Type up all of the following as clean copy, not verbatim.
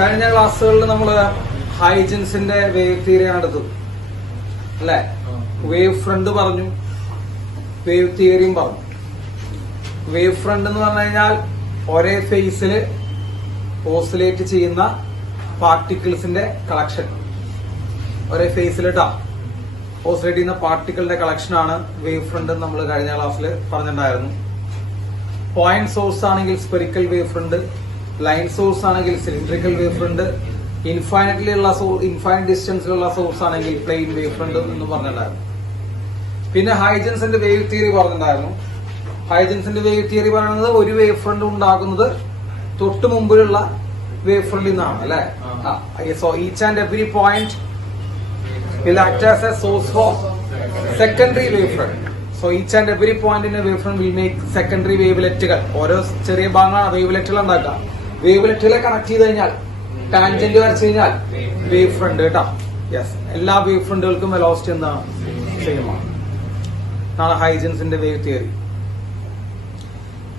കഴിഞ്ഞ ക്ലാസ്സുകളിൽ നമ്മള് ഹൈജൻസിന്റെ വേവ് തിയറിയാണ് എടുത്തത് അല്ലെ. വേവ് ഫ്രണ്ട് പറഞ്ഞു, വേവ് തിയറിയും പറഞ്ഞു. വേവ് ഫ്രണ്ട് എന്ന് പറഞ്ഞു കഴിഞ്ഞാൽ ഒരേ ഫേസിൽ ഓസിലേറ്റ് ചെയ്യുന്ന പാർട്ടിക്കിൾസിന്റെ കളക്ഷൻ. ഒരേ ഫേസിലിട്ടാ ഓസിലേറ്റ് ചെയ്യുന്ന പാർട്ടിക്കിളിന്റെ കളക്ഷനാണ് വേവ് ഫ്രണ്ട് എന്ന് നമ്മൾ കഴിഞ്ഞ ക്ലാസ്സിൽ പറഞ്ഞിട്ടുണ്ടായിരുന്നു. പോയിന്റ് സോഴ്സ് ആണെങ്കിൽ spherical wave front, line source ആണെങ്കിൽ സിലിണ്ടറിക്കൽ വേവ് ഫ്രണ്ട്, ഇൻഫൈനൈറ്റ് ഡിസ്റ്റൻസിലുള്ള സോഴ്സ് ആണെങ്കിൽ പ്ലെയിൻ വേവ് ഫ്രണ്ട് എന്ന് പറഞ്ഞിട്ടുണ്ടായിരുന്നു. പിന്നെ ഹൈജൻസിന്റെ വേവ് തിയറി പറഞ്ഞിട്ടുണ്ടായിരുന്നു. ഹൈജൻസിന്റെ വേവ് തിയറി പറയുന്നത് ഒരു വേവ് ഫ്രണ്ട് ഉണ്ടാകുന്നത് തൊട്ട് മുമ്പിലുള്ള വേവ് ഫ്രണ്ടിൽ നിന്നാണ് അല്ലെ. So each and every point will act as a source for secondary wavefront. So each and every point in a wavefront will make secondary waveletകൾ. ഓരോ ചെറിയ ഭാഗങ്ങളാണ് വേവ്ലെറ്റുകൾ ഉണ്ടാക്കുക. വേവ്ലെറ്റുകളെ കണക്ട് ചെയ്ത് കഴിഞ്ഞാൽ ടാൻജന്റ് വരച്ചു കഴിഞ്ഞാൽ വേവ് ഫ്രണ്ട് കേട്ടോ. യെസ്, എല്ലാ വേവ് ഫ്രണ്ടുകൾക്കും വെലോസിറ്റി എന്താണ് സെയിം ആണ്. ഹൈജൻസിന്റെ വേവ് തിയറി.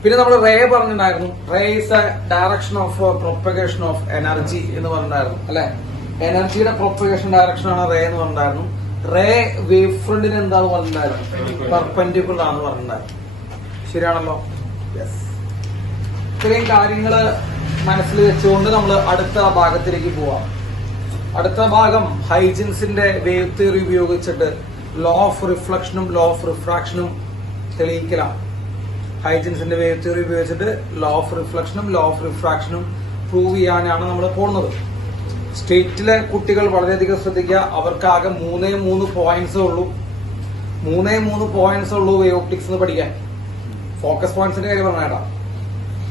പിന്നെ നമ്മൾ റേ പറഞ്ഞിട്ടുണ്ടായിരുന്നു. Ray is a direction of propagation of energy എന്ന് പറഞ്ഞിട്ടുണ്ടായിരുന്നു അല്ലെ. എനർജിയുടെ പ്രൊപ്പഗേഷൻ ഡയറക്ഷൻ ആണ് റേ എന്ന് പറഞ്ഞിട്ടുണ്ടായിരുന്നു. റേ വേവ് ഫ്രണ്ടിന് എന്താന്ന് പറഞ്ഞിട്ടുണ്ടായിരുന്നു, പെർപെൻഡിക്കുലർ ആണെന്ന് പറഞ്ഞിട്ടുണ്ടായിരുന്നു. ശരിയാണല്ലോ. യെസ്, ഇത്രയും കാര്യങ്ങള് മനസ്സിൽ വെച്ചുകൊണ്ട് നമ്മൾ അടുത്ത ഭാഗത്തിലേക്ക് പോവാം. അടുത്ത ഭാഗം ഹൈജൻസിന്റെ വേവ് തിയറി ഉപയോഗിച്ചിട്ട് ലോ ഓഫ് റിഫ്ലക്ഷനും ലോ ഓഫ് റിഫ്രാക്ഷനും തെളിയിക്കലാണ്. ഹൈജൻസിന്റെ വേവ് തിയറി ഉപയോഗിച്ചിട്ട് ലോ ഓഫ് റിഫ്ലക്ഷനും ലോ ഓഫ് റിഫ്രാക്ഷനും പ്രൂവ് ചെയ്യാനാണ് നമ്മൾ പോകുന്നത്. സ്റ്റേറ്റിലെ കുട്ടികൾ വളരെയധികം ശ്രദ്ധിക്കുക. അവർക്ക് ആകെ 3 പോയിന്റ്സ് ഉള്ളൂ. 3 പോയിന്റ്സ് ഉള്ളൂ വേവ് ഒപ്റ്റിക്സ് എന്ന് പഠിക്കാൻ. ഫോക്കസ് പോയിന്റ്സിന്റെ കാര്യം പറഞ്ഞേട്ടാ.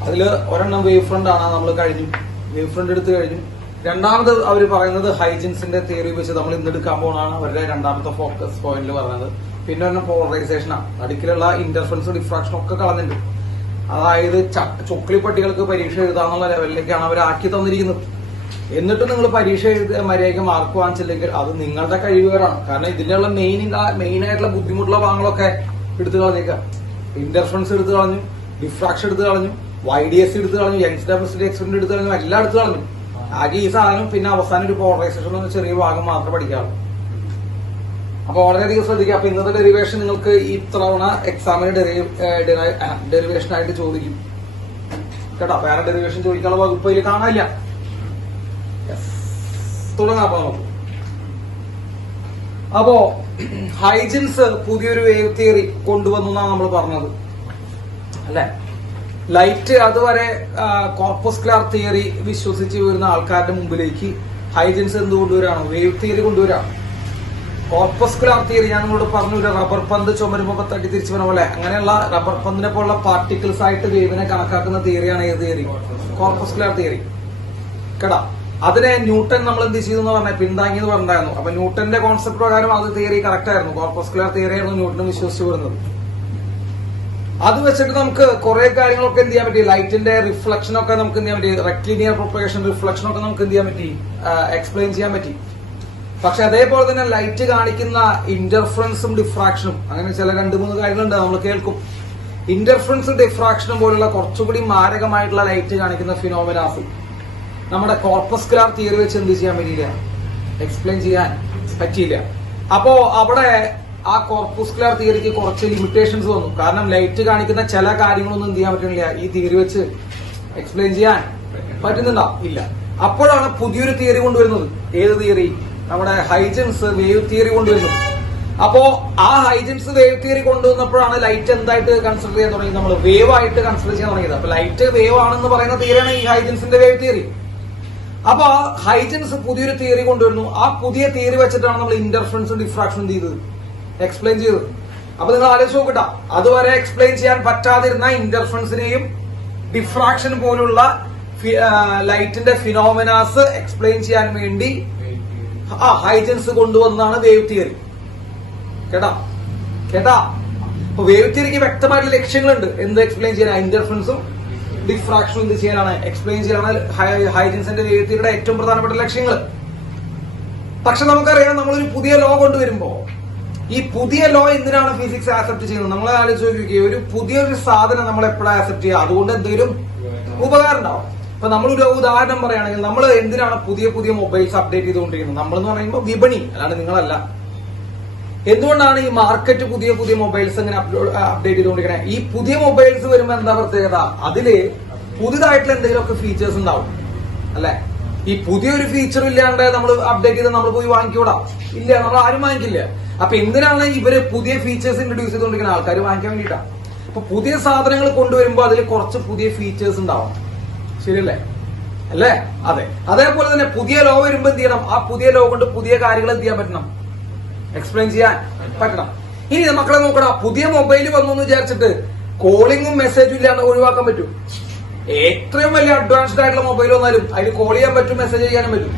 അതിൽ ഒരെണ്ണം വേവ് ഫ്രണ്ട് ആണ്, നമ്മൾ കഴിഞ്ഞു. വേവ് ഫ്രണ്ട് എടുത്തു കഴിഞ്ഞു. രണ്ടാമത് അവർ പറയുന്നത് ഹൈജൻസിന്റെ തിയറി വെച്ച് നമ്മൾ ഇന്ന് എടുക്കാൻ പോകുന്നതാണ് അവരുടെ രണ്ടാമത്തെ ഫോക്കസ് പോയിന്റിൽ പറഞ്ഞത്. പിന്നെ ഒരെണ്ണം പോളറൈസേഷനാണ്. നടുക്കിലുള്ള ഇന്റർഫറൻസും ഡിഫ്രാക്ഷനും ഒക്കെ കളഞ്ഞിട്ടുണ്ട്. അതായത് ചൊക്ലി പട്ടികൾക്ക് പരീക്ഷ എഴുതാന്നുള്ള ലെവലിലേക്കാണ് അവർ ആക്കി തന്നിരിക്കുന്നത്. എന്നിട്ട് നിങ്ങൾ പരീക്ഷ എഴുതി മര്യാദയ്ക്ക് മാർക്ക് വാങ്ങിച്ചില്ലെങ്കിൽ അത് നിങ്ങളുടെ കഴിവുകേടാണ്. കാരണം ഇതിനുള്ള മെയിൻ ആയിട്ടുള്ള ബുദ്ധിമുട്ടുള്ള ഭാഗങ്ങളൊക്കെ എടുത്തു കളഞ്ഞേക്കുക. ഇന്റർഫറൻസ് എടുത്തു കളഞ്ഞു, ഡിഫ്രാക്ഷൻ എടുത്തു കളഞ്ഞു, YDS എടുത്തു കളഞ്ഞു, യങ്സ്റ്റർ എക്സ്പെരിമെന്റ് എടുത്തു കളഞ്ഞു, എല്ലാം എടുത്തു കളഞ്ഞു. ആകെ ഈ സാധനം പിന്നെ അവസാനം ഒരു പോളറൈസേഷൻ എന്ന ചെറിയ ഭാഗം മാത്രമേ പഠിക്കാറുള്ളൂ. അപ്പൊ വളരെയധികം ശ്രദ്ധിക്കുക. അപ്പൊ ഇന്നത്തെ ഡെറിവേഷൻ നിങ്ങൾക്ക് ഈ തവണ എക്സാമിന് ഡെറിവേഷൻ ആയിട്ട് ചോദിക്കും കേട്ടോ. വേറെ ഡെറിവേഷൻ ചോദിക്കാനുള്ള വകുപ്പ് അതിൽ കാണാനില്ല. തുടങ്ങാം നമുക്ക്. അപ്പോ ഹൈജൻസ് പുതിയൊരു വേവ് തിയറി കൊണ്ടുവന്നു എന്നാണ് നമ്മൾ പറഞ്ഞത് അല്ലെ. ലൈറ്റ് അതുവരെ കോർപ്പസ്കുലർ തിയറി വിശ്വസിച്ച് വരുന്ന ആൾക്കാരുടെ മുമ്പിലേക്ക് ഹൈജൻസ് എന്ത് കൊണ്ടുവരാണ്, വേവ് തിയറി കൊണ്ടുവരാണ്. കോർപ്പസ്കുലർ തിയറി ഞാൻ നിങ്ങളോട് പറഞ്ഞു, ഒരു റബ്ബർ പന്ത് ചുമരുമ്പോ തട്ടി തിരിച്ചു പറഞ്ഞ പോലെ അങ്ങനെയുള്ള റബ്ബർ പന്തിനെ പോലുള്ള പാർട്ടിക്കിൾസ് ആയിട്ട് വേവിനെ കണക്കാക്കുന്ന തിയറിയാണ് ഏത് തിയറി, കോർപ്പസ്കുലർ തിയറി കേട്ടാ. അതിനെ ന്യൂട്ടൺ നമ്മൾ എന്ത് ചെയ്തു എന്ന് പറഞ്ഞാൽ പിന്താങ്ങി എന്ന് പറഞ്ഞിട്ടുണ്ടായിരുന്നു. അപ്പൊ ന്യൂട്ടന്റെ കോൺസെപ്റ്റ് പ്രകാരം അത് തിയറി കറക്റ്റ് ആയിരുന്നു. കോർപ്പസ്കുലർ തിയറി ആയിരുന്നു ന്യൂട്ടൺ വിശ്വസിച്ചു വരുന്നത്. അത് വെച്ചിട്ട് നമുക്ക് കുറെ കാര്യങ്ങളൊക്കെ എന്ത് ചെയ്യാൻ പറ്റി, ലൈറ്റിന്റെ റിഫ്ലക്ഷൻ ഒക്കെ നമുക്ക് എന്ത് ചെയ്യാൻ പറ്റി, റെക്ലീനിയർ പ്രൊപ്പഗേഷൻ റിഫ്ലക്ഷൻ ഒക്കെ നമുക്ക് എന്ത് ചെയ്യാൻ പറ്റി, എക്സ്പ്ലെയിൻ ചെയ്യാൻ പറ്റി. പക്ഷെ അതേപോലെ തന്നെ ലൈറ്റ് കാണിക്കുന്ന ഇന്റർഫറൻസും ഡിഫ്രാക്ഷനും അങ്ങനെ ചില 2-3 കാര്യങ്ങളുണ്ട് നമ്മൾ കേൾക്കും. ഇന്റർഫറൻസും ഡിഫ്രാക്ഷനും പോലുള്ള കുറച്ചുകൂടി മാരകമായിട്ടുള്ള ലൈറ്റ് കാണിക്കുന്ന ഫിനോമിനാസ് നമ്മുടെ കോർപ്പസ്കുലർ തിയറി വെച്ച് എന്ത് ചെയ്യാൻ പറ്റിയില്ല, എക്സ്പ്ലെയിൻ ചെയ്യാൻ പറ്റിയില്ല. അപ്പോ അവിടെ ആ കോർപ്പസ്കുലർ തിയറിക്ക് കുറച്ച് ലിമിറ്റേഷൻസ് വന്നു. കാരണം ലൈറ്റ് കാണിക്കുന്ന ചില കാര്യങ്ങളൊന്നും എന്ത് ചെയ്യാൻ പറ്റുന്നില്ല, ഈ തിയറി വെച്ച് എക്സ്പ്ലെയിൻ ചെയ്യാൻ പറ്റുന്നുണ്ടോ, ഇല്ല. അപ്പോഴാണ് പുതിയൊരു തിയറി കൊണ്ടുവരുന്നത്. ഏത് തിയറി, നമ്മുടെ ഹൈജൻസ് വേവ് തിയറി കൊണ്ടുവരുന്നു. അപ്പോ ആ ഹൈജൻസ് വേവ് തിയറി കൊണ്ടുവന്നപ്പോഴാണ് ലൈറ്റ് എന്തായിട്ട് കൺസിഡർ ചെയ്യാൻ തുടങ്ങി, നമ്മൾ വേവ് ആയിട്ട് കൺസിഡർ ചെയ്യാൻ തുടങ്ങിയത്. അപ്പൊ ലൈറ്റ് വേവ് ആണെന്ന് പറയുന്ന തിയറിയാണ് ഈ ഹൈജൻസിന്റെ വേവ് തിയറി. അപ്പൊ ഹൈജൻസ് പുതിയൊരു തിയറി കൊണ്ടുവരുന്നു. ആ പുതിയ തിയറി വെച്ചിട്ടാണ് നമ്മൾ ഇന്റർഫറൻസും ഡിഫ്രാക്ഷനും എന്ത് ചെയ്തത്, എക്സ്പ്ലെയിൻ ചെയ്തത്. അപ്പൊ നിങ്ങൾ ആലോചിച്ച് നോക്കട്ട, അതുവരെ എക്സ്പ്ലെയിൻ ചെയ്യാൻ പറ്റാതിരുന്ന ഇന്റർഫറൻസിനെയും ഡിഫ്രാക്ഷൻ പോലുള്ള ലൈറ്റിന്റെ ഫിനോമിനാസ് എക്സ്പ്ലെയിൻ ചെയ്യാൻ വേണ്ടി ഹൈജൻസ് കൊണ്ടുവന്നതാണ് വേവ് തിയറി. കേട്ടാ. അപ്പൊ വേവ് തിയറിക്ക് വ്യക്തമായിട്ടുള്ള ലക്ഷ്യങ്ങളുണ്ട്. എന്ത് എക്സ്പ്ലെയിൻ ചെയ്യാൻ, ഇന്റർഫറൻസും ഡിഫ്രാക്ഷനും എന്ത് ചെയ്യാനാണ്, എക്സ്പ്ലെയിൻ ചെയ്യാനാണ് ഹൈജൻസിന്റെ വേവ് തിയറിയുടെ ഏറ്റവും പ്രധാനപ്പെട്ട ലക്ഷ്യങ്ങൾ. പക്ഷെ നമുക്കറിയാം, നമ്മളൊരു പുതിയ ലോ കൊണ്ടുവരുമ്പോ ഈ പുതിയ ലോ എന്തിനാണ് ഫിസിക്സ് ആക്സെപ്റ്റ് ചെയ്യുന്നത്, നമ്മളെ ആലോചിച്ച് നോക്കിക്കുക. ഒരു പുതിയൊരു സാധനം നമ്മൾ എപ്പോഴാണ് ആക്സെപ്റ്റ് ചെയ്യുക, അതുകൊണ്ട് എന്തെങ്കിലും ഉപകാരം ഉണ്ടാവും. ഇപ്പൊ നമ്മളൊരു ഉദാഹരണം പറയുകയാണെങ്കിൽ നമ്മൾ എന്തിനാണ് പുതിയ പുതിയ മൊബൈൽസ് അപ്ഡേറ്റ് ചെയ്തുകൊണ്ടിരിക്കുന്നത്? നമ്മളെന്ന് പറയുമ്പോൾ വിപണി, അല്ലാണ്ട് നിങ്ങളല്ല. എന്തുകൊണ്ടാണ് ഈ മാർക്കറ്റ് പുതിയ പുതിയ മൊബൈൽസ് ഇങ്ങനെ അപ്ഡേറ്റ് ചെയ്തുകൊണ്ടിരിക്കുന്നത്? ഈ പുതിയ മൊബൈൽസ് വരുമ്പോൾ എന്താ പ്രത്യേകത? അതില് പുതിയതായിട്ടുള്ള എന്തെങ്കിലുമൊക്കെ ഫീച്ചേഴ്സ് ഉണ്ടാവും അല്ലെ? ഈ പുതിയൊരു ഫീച്ചർ ഇല്ലാണ്ട് നമ്മൾ അപ്ഡേറ്റ് ചെയ്ത് നമ്മൾ പോയി വാങ്ങിക്കൂടാ, ഇല്ല, നമ്മൾ ആരും വാങ്ങിക്കില്ല. അപ്പൊ എന്തിനാണ് ഇവര് പുതിയ ഫീച്ചേഴ്സ് ഇൻട്രൊഡ്യൂസ് ചെയ്തുകൊണ്ടിരിക്കുന്ന? ആൾക്കാർ വാങ്ങിക്കാൻ വേണ്ടിയിട്ടാണ്. അപ്പൊ പുതിയ സാധനങ്ങൾ കൊണ്ടുവരുമ്പോൾ അതിൽ കുറച്ച് പുതിയ ഫീച്ചേഴ്സ് ഉണ്ടാവും, ശരിയല്ലേ? അല്ലേ? അതെ. അതേപോലെ തന്നെ പുതിയ ലോ വരുമ്പോ എന്ത് ചെയ്യണം? ആ പുതിയ ലോ കൊണ്ട് പുതിയ കാര്യങ്ങൾ എന്ത് ചെയ്യാൻ പറ്റണം? എക്സ്പ്ലെയിൻ ചെയ്യാൻ പറ്റണം. ഇനി മക്കളെ നോക്കണം, പുതിയ മൊബൈൽ വന്നു എന്ന് വിചാരിച്ചിട്ട് കോളിംഗും മെസ്സേജും ഇല്ലാണ്ട് ഒഴിവാക്കാൻ പറ്റും? എത്രയും വലിയ അഡ്വാൻസ്ഡ് ആയിട്ടുള്ള മൊബൈൽ വന്നാലും അതിൽ കോൾ ചെയ്യാൻ പറ്റും, മെസ്സേജ് ചെയ്യാനും പറ്റും,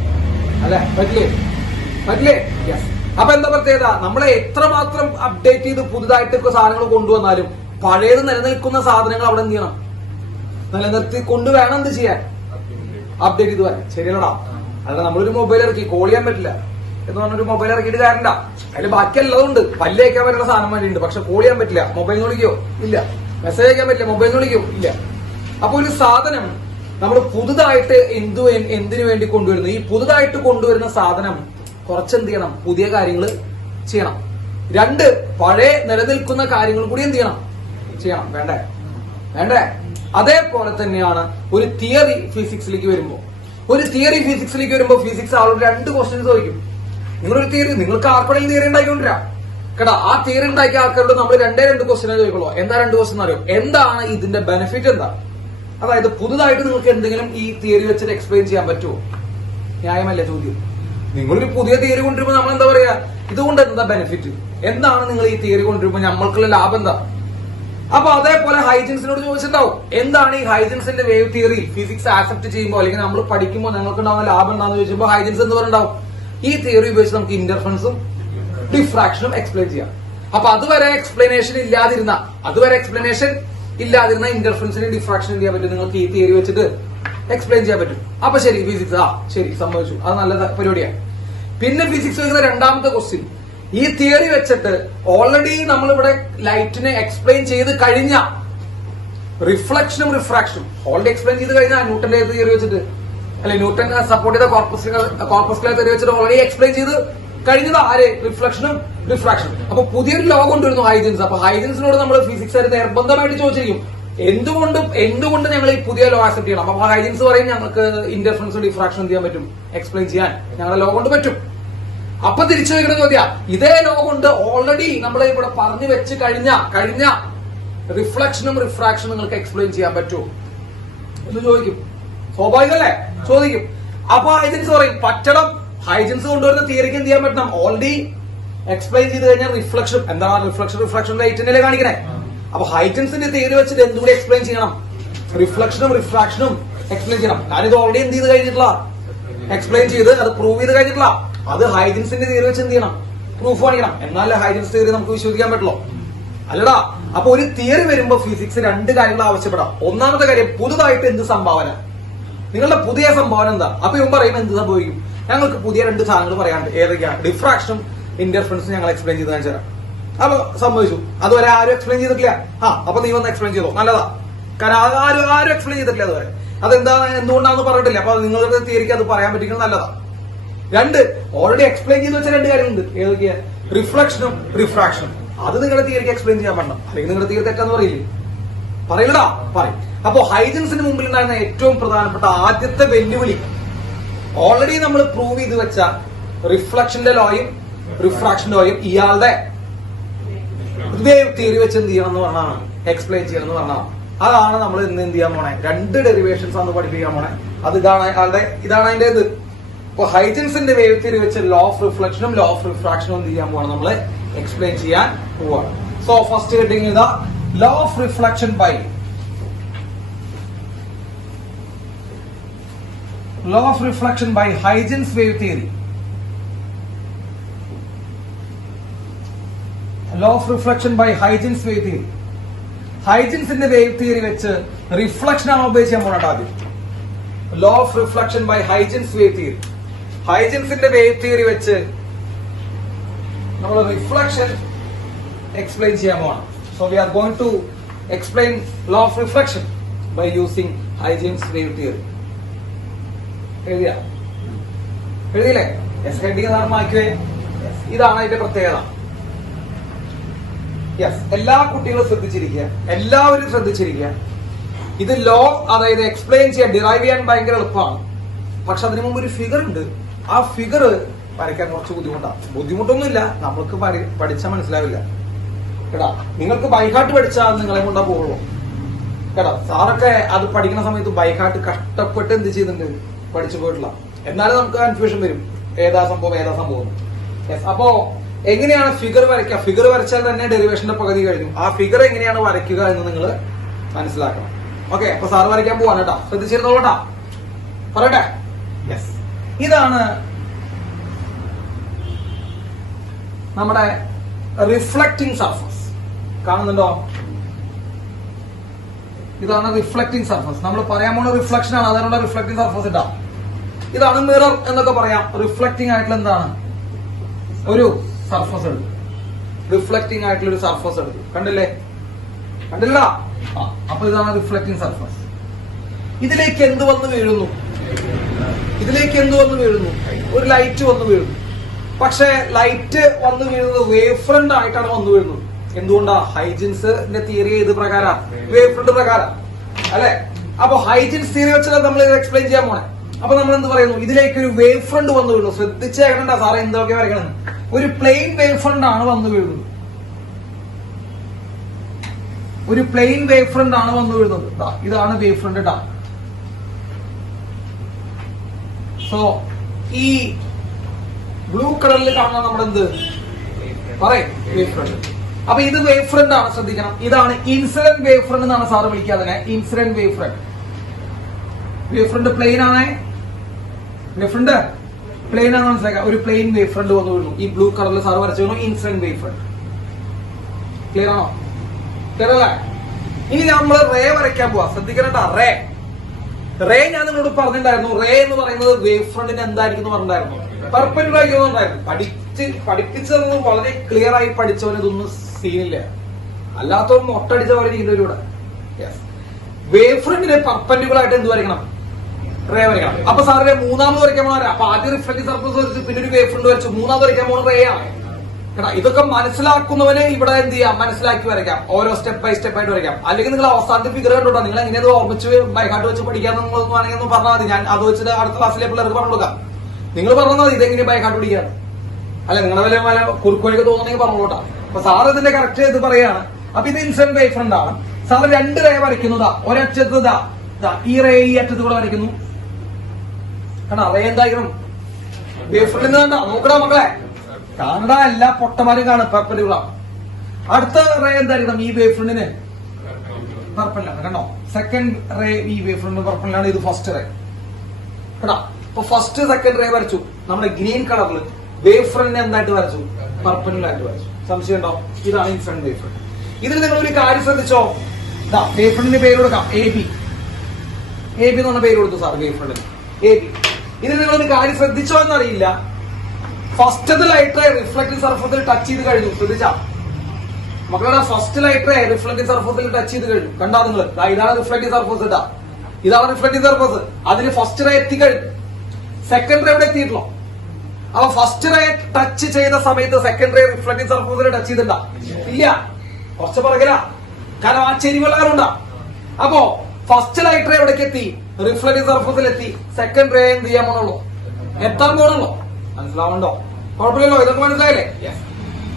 അല്ലെ? പറ്റില്ലേ? യെസ്. അപ്പൊ എന്താ പ്രത്യേകത? നമ്മളെ എത്രമാത്രം അപ്ഡേറ്റ് ചെയ്ത് പുതുതായിട്ട് സാധനങ്ങൾ കൊണ്ടുവന്നാലും പഴയത് നിലനിൽക്കുന്ന സാധനങ്ങൾ അവിടെ എന്ത് ചെയ്യണം? നിലനിർത്തി കൊണ്ടുവേണം എന്ത് ചെയ്യാൻ? അപ്ഡേറ്റ് ചെയ്ത് വരാൻ. ശരിയല്ലടാ? അല്ലാതെ നമ്മളൊരു മൊബൈൽ ഇറക്കി കോൾ ചെയ്യാൻ പറ്റില്ല എന്ന് പറഞ്ഞൊരു മൊബൈൽ ഇറക്കിയിട്ട് കാര്യണ്ട. അതിൽ ബാക്കി എല്ലാം ഉണ്ട്. പല്ല് വയ്ക്കാൻ പറ്റുന്ന സാധനം വേണ്ടിയുണ്ട്, പക്ഷെ കോൾ ചെയ്യാൻ പറ്റില്ല. മൊബൈൽ വിളിക്കോ? ഇല്ല. മെസ്സേജ് അയക്കാൻ പറ്റില്ല, മൊബൈൽ വിളിക്കോ? ഇല്ല. അപ്പൊ ഒരു സാധനം നമ്മൾ പുതുതായിട്ട് എന്തിനു വേണ്ടി കൊണ്ടുവരുന്നു? ഈ പുതുതായിട്ട് കൊണ്ടുവരുന്ന സാധനം കുറച്ചെന്ത് ചെയ്യണം? പുതിയ കാര്യങ്ങൾ ചെയ്യണം. രണ്ട്, പഴയ നിലനിൽക്കുന്ന കാര്യങ്ങൾ കൂടി എന്ത് ചെയ്യണം? ചെയ്യണം. വേണ്ടേ? അതേപോലെ തന്നെയാണ് ഒരു തിയറി ഫിസിക്സിലേക്ക് വരുമ്പോ. ഫിസിക്സ് ആളോട് 2 ക്വസ്റ്റ്യൻസ് ചോദിക്കും. നിങ്ങളൊരു തിയറി, നിങ്ങൾക്ക് ആർക്കടയിൽ തിയറി ഉണ്ടായിക്കൊണ്ടിരാ കേട്ടാ. ആ തിയറി ഉണ്ടാക്കിയ ആൾക്കാരോട് നമ്മൾ 2 ക്വസ്റ്റ്യൻ ചോദിക്കുള്ളൂ. എന്താ 2 ക്വസ്റ്റ്യൻ അറിയോ? എന്താണ് ഇതിന്റെ ബെനിഫിറ്റ്? എന്താ? അതായത് പുതുതായിട്ട് നിങ്ങൾക്ക് എന്തെങ്കിലും ഈ തിയറി വെച്ചിട്ട് എക്സ്പ്ലെയിൻ ചെയ്യാൻ പറ്റുമോ? ന്യായമല്ലേ ചോദ്യം? നിങ്ങളൊരു പുതിയ തിയറി കൊണ്ടുവരുമ്പോൾ നമ്മൾ എന്താ പറയാ? ഇതുകൊണ്ട് എന്താ ബെനിഫിറ്റ്? എന്താണ് നിങ്ങൾ ഈ തിയറി കൊണ്ടുവരുമ്പോൾ നമ്മൾക്കുള്ള ലാഭം എന്താ? അപ്പൊ അതേപോലെ ഹൈജൻസിനോട് ചോദിച്ചിട്ടുണ്ടാവും, എന്താണ് ഈ ഹൈജൻസിന്റെ വേവ് തിയറി ഫിസിക്സ് ആക്സെപ്റ്റ് ചെയ്യുമ്പോൾ അല്ലെങ്കിൽ നമ്മൾ പഠിക്കുമ്പോൾ ഞങ്ങൾക്ക് ഉണ്ടാവുന്ന ലാഭം എന്താണെന്ന് ചോദിച്ചപ്പോൾ ഹൈജൻസ് എന്ന് പറഞ്ഞിട്ടുണ്ടാവും, ഈ തിയറി ഉപയോഗിച്ച് നമുക്ക് ഇന്റർഫറൻസും ഡിഫ്രാക്ഷനും എക്സ്പ്ലെയിൻ ചെയ്യാം. അപ്പൊ അതുവരെ എക്സ്പ്ലനേഷൻ ഇല്ലാതിരുന്ന ഇന്റർഫറൻസിനും ഡിഫ്രാക്ഷനും ചെയ്യാൻ പറ്റും. നിങ്ങൾക്ക് ഈ തിയറി വെച്ചിട്ട് എക്സ്പ്ലെയിൻ ചെയ്യാൻ പറ്റും. അപ്പൊ ശരി, ഫിസിക്സ് ശരി സമ്മതിച്ചു, അത് നല്ല പരിപാടിയാണ്. പിന്നെ ഫിസിക്സ് വരുന്ന രണ്ടാമത്തെ ക്വസ്റ്റ്യൻ, ഈ തിയറി വെച്ചിട്ട് ഓൾറെഡി നമ്മളിവിടെ ലൈറ്റിനെ എക്സ്പ്ലെയിൻ ചെയ്ത് കഴിഞ്ഞ റിഫ്ലക്ഷനും റിഫ്രാക്ഷനും ഓൾറെഡി എക്സ്പ്ലെയിൻ ചെയ്ത് കഴിഞ്ഞാൽ ന്യൂട്ടന്റെ തിയറി വെച്ചിട്ട്, അല്ലെ ന്യൂട്ടൻ സപ്പോർട്ട് ചെയ്ത കോർപ്പസ്കുലർ തിയറി വെച്ചിട്ട് ഓൾറെഡി എക്സ്പ്ലെയിൻ ചെയ്ത് കഴിഞ്ഞത് ആര്? റിഫ്ലക്ഷനും റിഫ്രാക്ഷനും. അപ്പൊ പുതിയൊരു ലോ കൊണ്ടുവരുന്നു ഹൈജൻസ്. അപ്പൊ ഹൈജൻസിനോട് നമ്മൾ ഫിസിക്സ് ആയിട്ട് നിർബന്ധമായിട്ട് ചോദിച്ചിരിക്കും, എന്തുകൊണ്ട് ഞങ്ങൾ ഈ പുതിയ ലോ ആക്സെപ്റ്റ് ചെയ്യണം? അപ്പൊ ഹൈജൻസ് പറയും, ഞങ്ങൾക്ക് ഇന്റർഫറൻസും ഡിഫ്രാക്ഷനും ചെയ്യാൻ പറ്റും, എക്സ്പ്ലെയിൻ ചെയ്യാൻ ഞങ്ങളുടെ ലോ കൊണ്ട് പറ്റും. അപ്പൊ തിരിച്ചു വയ്ക്കുന്ന ചോദ്യം, ഇതേ ലോ കൊണ്ട് ഓൾറെഡി നമ്മൾ ഇവിടെ പറഞ്ഞു വെച്ച് കഴിഞ്ഞ റിഫ്ലക്ഷനും റിഫ്രാക്ഷനും നിങ്ങൾക്ക് എക്സ്പ്ലെയിൻ ചെയ്യാൻ പറ്റുമോ എന്ന് ചോദിക്കും. സ്വാഭാവികമല്ലേ? ചോദിക്കും. അപ്പൊ ഹൈജൻസ് പറയും പറ്റണം. ഹൈജൻസ് കൊണ്ടുവരുന്ന തിയറിക്ക് എന്ത് ചെയ്യാൻ പറ്റണം? ഓൾറെഡി എക്സ്പ്ലെയിൻ ചെയ്ത് കഴിഞ്ഞാൽ റിഫ്ലക്ഷൻ എന്താണ്? റിഫ്ലക്ഷൻ ലൈറ്റിനല്ലേ കാണിക്കണേ. അപ്പൊ ഹൈജൻസിന്റെ തിയറി വെച്ചിട്ട് എന്തുകൂടി എക്സ്പ്ലെയിൻ ചെയ്യണം? റിഫ്ലക്ഷനും റിഫ്രാക്ഷനും എക്സ്പ്ലെയിൻ ചെയ്യണം. ഞാനിത് ഓൾറെഡി എന്ത് ചെയ്ത് കഴിഞ്ഞിട്ടില്ല? എക്സ്പ്ലെയിൻ ചെയ്ത് അത് പ്രൂവ് ചെയ്ത് കഴിഞ്ഞിട്ടില്ല. അത് ഹൈജൻസിന്റെ തിയറി വെച്ച് എന്ത് ചെയ്യണം? പ്രൂഫ് കാണിക്കണം. എന്നാലേ ഹൈജൻസ് തിയറി നമുക്ക് വിശ്വസിക്കാൻ പറ്റുള്ളൂ, അല്ലടാ? അപ്പൊ ഒരു തിയറി വരുമ്പോ ഫിസിക്സ് 2 കാര്യങ്ങൾ ആവശ്യപ്പെടാം. ഒന്നാമത്തെ കാര്യം, പുതുതായിട്ട് എന്ത് സംഭാവന? നിങ്ങളുടെ പുതിയ സംഭാവന എന്താ? അപ്പൊ ഇവൻ പറയും എന്ത് സംഭവിക്കും? ഞങ്ങൾക്ക് പുതിയ 2 സാധനങ്ങൾ പറയാണ്ട്. ഏതൊക്കെയാണ്? ഡിഫ്രാക്ഷനും ഇന്റർഫറൻസും ഞങ്ങൾ എക്സ്പ്ലെയിൻ ചെയ്ത് കാണിച്ചു തരാം. അപ്പൊ സംഭവിച്ചു. അതുവരെ ആരും എക്സ്പ്ലെയിൻ ചെയ്തിട്ടില്ല. അപ്പൊ നീ വന്ന് എക്സ്പ്ലെയിൻ ചെയ്തോ, നല്ലതാ. കാരണം ആരും എക്സ്പ്ലെയിൻ ചെയ്തിട്ടില്ല അതുവരെ. എന്തുകൊണ്ടാണെന്ന് പറഞ്ഞിട്ടില്ല. അപ്പൊ നിങ്ങളുടെ തിയറിക്ക് അത് പറയാൻ പറ്റിക്കുന്നത് നല്ലതാ. 2, ഓൾറെഡി എക്സ്പ്ലെയിൻ ചെയ്ത് വെച്ച 2 കാര്യങ്ങളുണ്ട്. ഏതൊക്കെയാ? റിഫ്ലക്ഷനും റിഫ്രാക്ഷനും. അത് നിങ്ങളുടെ തിയറിക്ക് എക്സ്പ്ലെയിൻ ചെയ്യാൻ പറ്റണം. അല്ലെങ്കിൽ നിങ്ങളുടെ തിയറി തെറ്റാന്ന് പറയില്ലടാ? പറയും. അപ്പോ ഹൈജൻസിന് മുമ്പിൽ ഉണ്ടായിരുന്ന ഏറ്റവും പ്രധാനപ്പെട്ട ആദ്യത്തെ വെല്ലുവിളി, ഓൾറെഡി നമ്മൾ പ്രൂവ് ചെയ്ത് വെച്ച റിഫ്ലക്ഷന്റെ ലോയും റിഫ്രാക്ഷന്റെ ലോയും ഇയാളുടെ വേവ് തിയറി വെച്ച് എന്ത് ചെയ്യണം എന്ന് പറഞ്ഞാണ്? എക്സ്പ്ലെയിൻ ചെയ്യണം എന്ന് പറഞ്ഞാണ്. അതാണ് നമ്മൾ ഇന്ന് എന്ത് ചെയ്യാൻ പോണേ? 2 ഡെറിവേഷൻസ് ആണ് പഠിപ്പിക്കാൻ പോണേ. ഇതാണ് അതിന്റെ ഇത്. ഇപ്പൊ ഹൈജൻസിന്റെ വേവ് തിയറി വെച്ച് ലോ ഓഫ് റിഫ്ലക്ഷനും ലോ ഓഫ് റിഫ്രാക്ഷനും എന്ത് ചെയ്യാൻ പോവാണ്? നമ്മള് എക്സ്പ്ലെയിൻ ചെയ്യാൻ പോവാണ്. സോ ഫസ്റ്റ് ഹെഡിങ് ഇതാ, law of reflection by Huygens wave theory. Law of reflection by Huygens wave theory. ഹൈജൻസിന്റെ വേവ് തിയറി വെച്ച് റിഫ്ലക്ഷൻ ആണ് ഉപയോഗിക്കാൻ പോണത് ആദ്യം. Law of reflection by Huygens wave theory. ഹൈജൻസിന്റെ വേവ് തിയറി വെച്ച് നമ്മൾ റിഫ്ലക്ഷൻ എക്സ്പ്ലെയിൻ ചെയ്യാൻ പോകണം. So we are going to explain law of reflection by using Huygens wave theory. എഴുതിയില്ലേ? ഹെഡിങ് മാറ്റുവേ. ഇതാണ് അതിന്റെ പ്രത്യേകത. യെസ്, എല്ലാ കുട്ടികളും ശ്രദ്ധിച്ചിരിക്കുക, എല്ലാവരും ശ്രദ്ധിച്ചിരിക്കുക. ഇത് ലോ, അതായത് എക്സ്പ്ലെയിൻ ചെയ്യാൻ, ഡിറൈവ് ചെയ്യാൻ ഭയങ്കര എളുപ്പമാണ്. പക്ഷെ അതിനു മുമ്പ് ഒരു ഫിഗർ ഉണ്ട്. ആ ഫിഗർ വരയ്ക്കാൻ കുറച്ച് ബുദ്ധിമുട്ടാണ്. ബുദ്ധിമുട്ടൊന്നുമില്ല, നമ്മൾക്ക് പഠിച്ചാൽ മനസ്സിലാവില്ല കേട്ടാ. നിങ്ങൾക്ക് ബൈഹാർട്ട് പഠിച്ചാൽ നിങ്ങളെ കൊണ്ടാ പോകുള്ളൂ കേട്ടോ. സാറൊക്കെ അത് പഠിക്കുന്ന സമയത്ത് ബൈഹാർട്ട് കഷ്ടപ്പെട്ട് എന്ത് ചെയ്യുന്നുണ്ട്, പഠിച്ചു പോയിട്ടില്ല. എന്നാലും നമുക്ക് കൺഫ്യൂഷൻ വരും, ഏതാ സംഭവം. യെസ്, അപ്പോ എങ്ങനെയാണ് ഫിഗർ വരയ്ക്കുക? ഫിഗർ വരച്ചാൽ തന്നെ ഡെറിവേഷന്റെ പകുതി കഴിഞ്ഞു. ആ ഫിഗർ എങ്ങനെയാണ് വരയ്ക്കുക എന്ന് നിങ്ങൾ മനസ്സിലാക്കണം. ഓക്കെ, അപ്പൊ സാറ് വരയ്ക്കാൻ പോവാണ് കേട്ടോ. ശ്രദ്ധിച്ചിരുന്നോട്ടാ, പറയട്ടെ. യെസ്, ഇതാണ് നമ്മുടെ റിഫ്ലക്റ്റിംഗ് സർഫസ്. കാണുന്നുണ്ടോ? ഇതാണ് റിഫ്ലക്റ്റിംഗ് സർഫസ്. നമ്മൾ പറയാൻ പോകുന്ന റിഫ്ലക്ഷൻ ആണ്, അതിനുള്ള റിഫ്ലക്റ്റിംഗ് സർഫസ് ഇട്ടാ. ഇതാണ് മിറർ എന്നൊക്കെ പറയാം. റിഫ്ലക്റ്റിംഗ് ആയിട്ടുള്ള എന്താണ് ഒരു സർഫസ് എടുക്കും. റിഫ്ലക്റ്റിംഗ് ആയിട്ടുള്ള ഒരു സർഫസ് എടുക്കും. കണ്ടില്ല? അപ്പൊ ഇതാണ് റിഫ്ലക്റ്റിംഗ് സർഫസ്. ഇതിലേക്ക് എന്ത് വന്ന് വീഴുന്നു? ഒരു ലൈറ്റ് വന്ന് വീഴുന്നു. പക്ഷെ ലൈറ്റ് വന്ന് വീഴുന്നത് വേവ് ഫ്രണ്ട് ആയിട്ടാണ് വന്ന് വീഴുന്നത്. എന്തുകൊണ്ടാ? ഹൈജൻസിന്റെ തിയറി ഏത് പ്രകാരം? വേവ് ഫ്രണ്ട് പ്രകാരം അല്ലെ? അപ്പൊ ഹൈജൻസ് തിയറി വെച്ചാൽ നമ്മൾ ഇത് എക്സ്പ്ലെയിൻ ചെയ്യാൻ പോണേ. അപ്പൊ നമ്മൾ എന്ത് പറയുന്നു? ഇതിലേക്ക് ഒരു വേവ് ഫ്രണ്ട് വന്നു വീഴുന്നു. ശ്രദ്ധിച്ചേക്കണ്ട സാറേ, എന്തൊക്കെ വരയ്ക്കണം. ഒരു പ്ലെയിൻ വേവ് ഫ്രണ്ട് ആണ് വന്നു വീഴുന്നത്. ഇതാണ് വേവ് ഫ്രണ്ട് ഇട്ടാ. സോ ഈ ബ്ലൂ കളറിൽ കാണുന്ന നമ്മുടെ എന്ത് പറയും? Wave front. അപ്പൊ ഇത് വേവ് ഫ്രണ്ട് ആണ്, ശ്രദ്ധിക്കണം. ഇതാണ് ഇൻസിഡന്റ് വേവ് ഫ്രണ്ട് എന്നാണ് സാറ് വിളിക്കുക അതിനെ. Incident wave front. Wave front plane ആണ്. പ്ലെയിൻ ആണെന്ന് മനസ്സിലാക്കാം. ഒരു പ്ലെയിൻ വേവ് ഫ്രണ്ട് വന്നു വീഴുന്നു. ഈ ബ്ലൂ കളറിൽ സാറ് വരച്ചു ഇൻസിഡന്റ് വേവ് ഫ്രണ്ട്. ക്ലിയർ ആണോ? ക്ലിയർ അല്ലേ? ഇനി നമ്മൾ റേ വരയ്ക്കാൻ പോവാ. ശ്രദ്ധിക്കണട്ടാ, റേ ഞാൻ നിങ്ങളോട് പറഞ്ഞിട്ടുണ്ടായിരുന്നു. റേ എന്ന് പറയുന്നത് വേവ് ഫ്രണ്ടിന് എന്തായിരിക്കും എന്ന് പറഞ്ഞിട്ടുണ്ടായിരുന്നു. പെർപെൻഡിക്കുലർ ആയിരിക്കും. പഠിപ്പിച്ചത് വളരെ ക്ലിയർ ആയി പഠിച്ചവന് ഇതൊന്നും സീനില്ല. അല്ലാത്തവർ മൊട്ടടിച്ച പോലെ ഇരിക്കുന്നവരൂടെ. വേവ് ഫ്രണ്ടിന് പെർപെൻഡിക്കുലർ ആയിട്ട് എന്ത് വരയ്ക്കണം? റേ വരയ്ക്കണം. അപ്പൊ സാറിന്റെ മൂന്നാമത് വരയ്ക്കാൻ പോണ, അപ്പൊ ആദ്യം റിഫ്ലക്റ്റീവ് സർഫസ് വരച്ചു, പിന്നെ ഒരു വേവ് ഫ്രണ്ട് വരച്ചു, മൂന്നാമത് വരയ്ക്കാൻ പോണ റേ ആണ് കേട്ടാ. ഇതൊക്കെ മനസ്സിലാക്കുന്നവന് ഇവിടെ എന്ത് ചെയ്യാം? മനസ്സിലാക്കി വരയ്ക്കാം. ഓരോ സ്റ്റെപ്പ് ബൈ സ്റ്റെപ്പ് ആയിട്ട് വരയ്ക്കാം. അല്ലെങ്കിൽ നിങ്ങൾ അവസാനത്തെ ഫിഗർ കണ്ടോട്ടോ. നിങ്ങൾ എങ്ങനെയത് ഓർമ്മിച്ച് ബൈഹാർട്ട് വെച്ച് പഠിക്കാൻ നിങ്ങളൊന്നും ആണെങ്കിൽ ഒന്ന് പറഞ്ഞാൽ മതി. ഞാൻ അത് വെച്ചിട്ട് അടുത്ത ക്ലാസ്സിലെ പിള്ളേർക്ക് പറഞ്ഞു കൊടുക്കാം. നിങ്ങൾ പറഞ്ഞാൽ മതി ഇതെങ്ങനെ ബൈഹാർട്ട് പിടിക്കാണ്. അല്ല, നിങ്ങളുടെ വല്ല കുറുക്കോഴൊക്കെ തോന്നുന്നെങ്കിൽ പറഞ്ഞോട്ടാ. അപ്പൊ സാർ ഇതിന്റെ കറക്റ്റ് ഇത് പറയാണ്. അപ്പൊ ഇത് ഇൻസിഡന്റ് വേവ് ഫ്രണ്ട് ആണ്. സാർ രണ്ട് റേ വരയ്ക്കുന്നതാ. ഒരറ്റത്ത് ഈ റേ ഈ അറ്റത്ത് കൂടെ വരയ്ക്കുന്നു. കണ്ടാ റേ എന്തായിരിക്കണം? വേവ് ഫ്രണ്ട് കണ്ടാ? നോക്കടാ മക്കളെ, കാണടാ, എല്ലാ പൊട്ടന്മാരും കാണും പെർപെൻഡിക്കുലർ. അടുത്ത റേ എന്തായിരിക്കണം? ഈ വേവ് ഫ്രണ്ടിന് പെർപെൻഡിക്കുലർ. കണ്ടോ? സെക്കൻഡ് റേ ഈ വേവ് ഫ്രണ്ടിന് പെർപെൻഡിക്കുലർ. ഇത് ഫസ്റ്റ് റേ കേട്ടാ. ഇപ്പൊ ഫസ്റ്റ് സെക്കൻഡ് റേ വരച്ചു നമ്മുടെ ഗ്രീൻ കളറിൽ. വേവ് ഫ്രണ്ടിനെ എന്തായിട്ട് വരച്ചു? പെർപെൻഡിക്കുലർ ആയിട്ട് വരച്ചു. സംശയം ഉണ്ടോ? ഇതാണ് ഇൻസിഡന്റ് വേവ് ഫ്രണ്ട്. ഇതിൽ നിങ്ങൾ ഒരു കാര്യം ശ്രദ്ധിച്ചോ. വേവ് ഫ്രണ്ടിന് പേര് കൊടുക്കാം. എ ബി എന്ന് പറഞ്ഞ പേര് കൊടുത്തു സാർ വേവ് ഫ്രണ്ടിന്. A B. ഇതിൽ നിങ്ങളൊരു കാര്യം ശ്രദ്ധിച്ചോ എന്നറിയില്ല. ഫസ്റ്റ് ലൈറ്റ് റേ റിഫ്ലക്റ്റീവ് സർഫസിൽ ടച്ച് ചെയ്ത് കഴിഞ്ഞു. ശ്രദ്ധിച്ചാ മക്കളുടെ? ഫസ്റ്റ് ലൈറ്റ് റേ റിഫ്ലക്റ്റീവ് സർഫസിൽ ടച്ച് ചെയ്ത് കഴിഞ്ഞു. കണ്ടാ നിങ്ങൾ? ഇതാണ് റിഫ്ലക്റ്റീവ് സർഫസ്. ഇതാണ് റിഫ്ലക്റ്റീവ് സർഫസ്. അതിന് ഫസ്റ്റ് റേ എത്തിക്കഴിഞ്ഞു. സെക്കൻഡ് റേ ഇവിടെ എത്തിയിട്ടില്ലോ. അപ്പൊ ഫസ്റ്റ് റേ ടച്ച് ചെയ്ത സമയത്ത് സെക്കൻഡ് റേ റിഫ്ലക്റ്റീവ് സർഫസിൽ ടച്ച് ചെയ്തിട്ടുണ്ടാ? ഇല്ല, കുറച്ച് പറയല. കാരണം ആ ചെരിവെള്ളാറുണ്ടാ. അപ്പോ ഫസ്റ്റ് ലൈറ്റ് റേ എവിടേക്ക് എത്തി? റിഫ്ലക്റ്റീവ് സർഫസിൽ എത്തി. സെക്കൻഡ് റേ എന്ത് ചെയ്യാൻ പോണുള്ളൂ? എത്താൻ പോണുള്ളൂ. മനസ്സിലാവുണ്ടോ? കുഴപ്പമില്ലല്ലോ? ഇതൊക്കെ മനസ്സിലായില്ലേ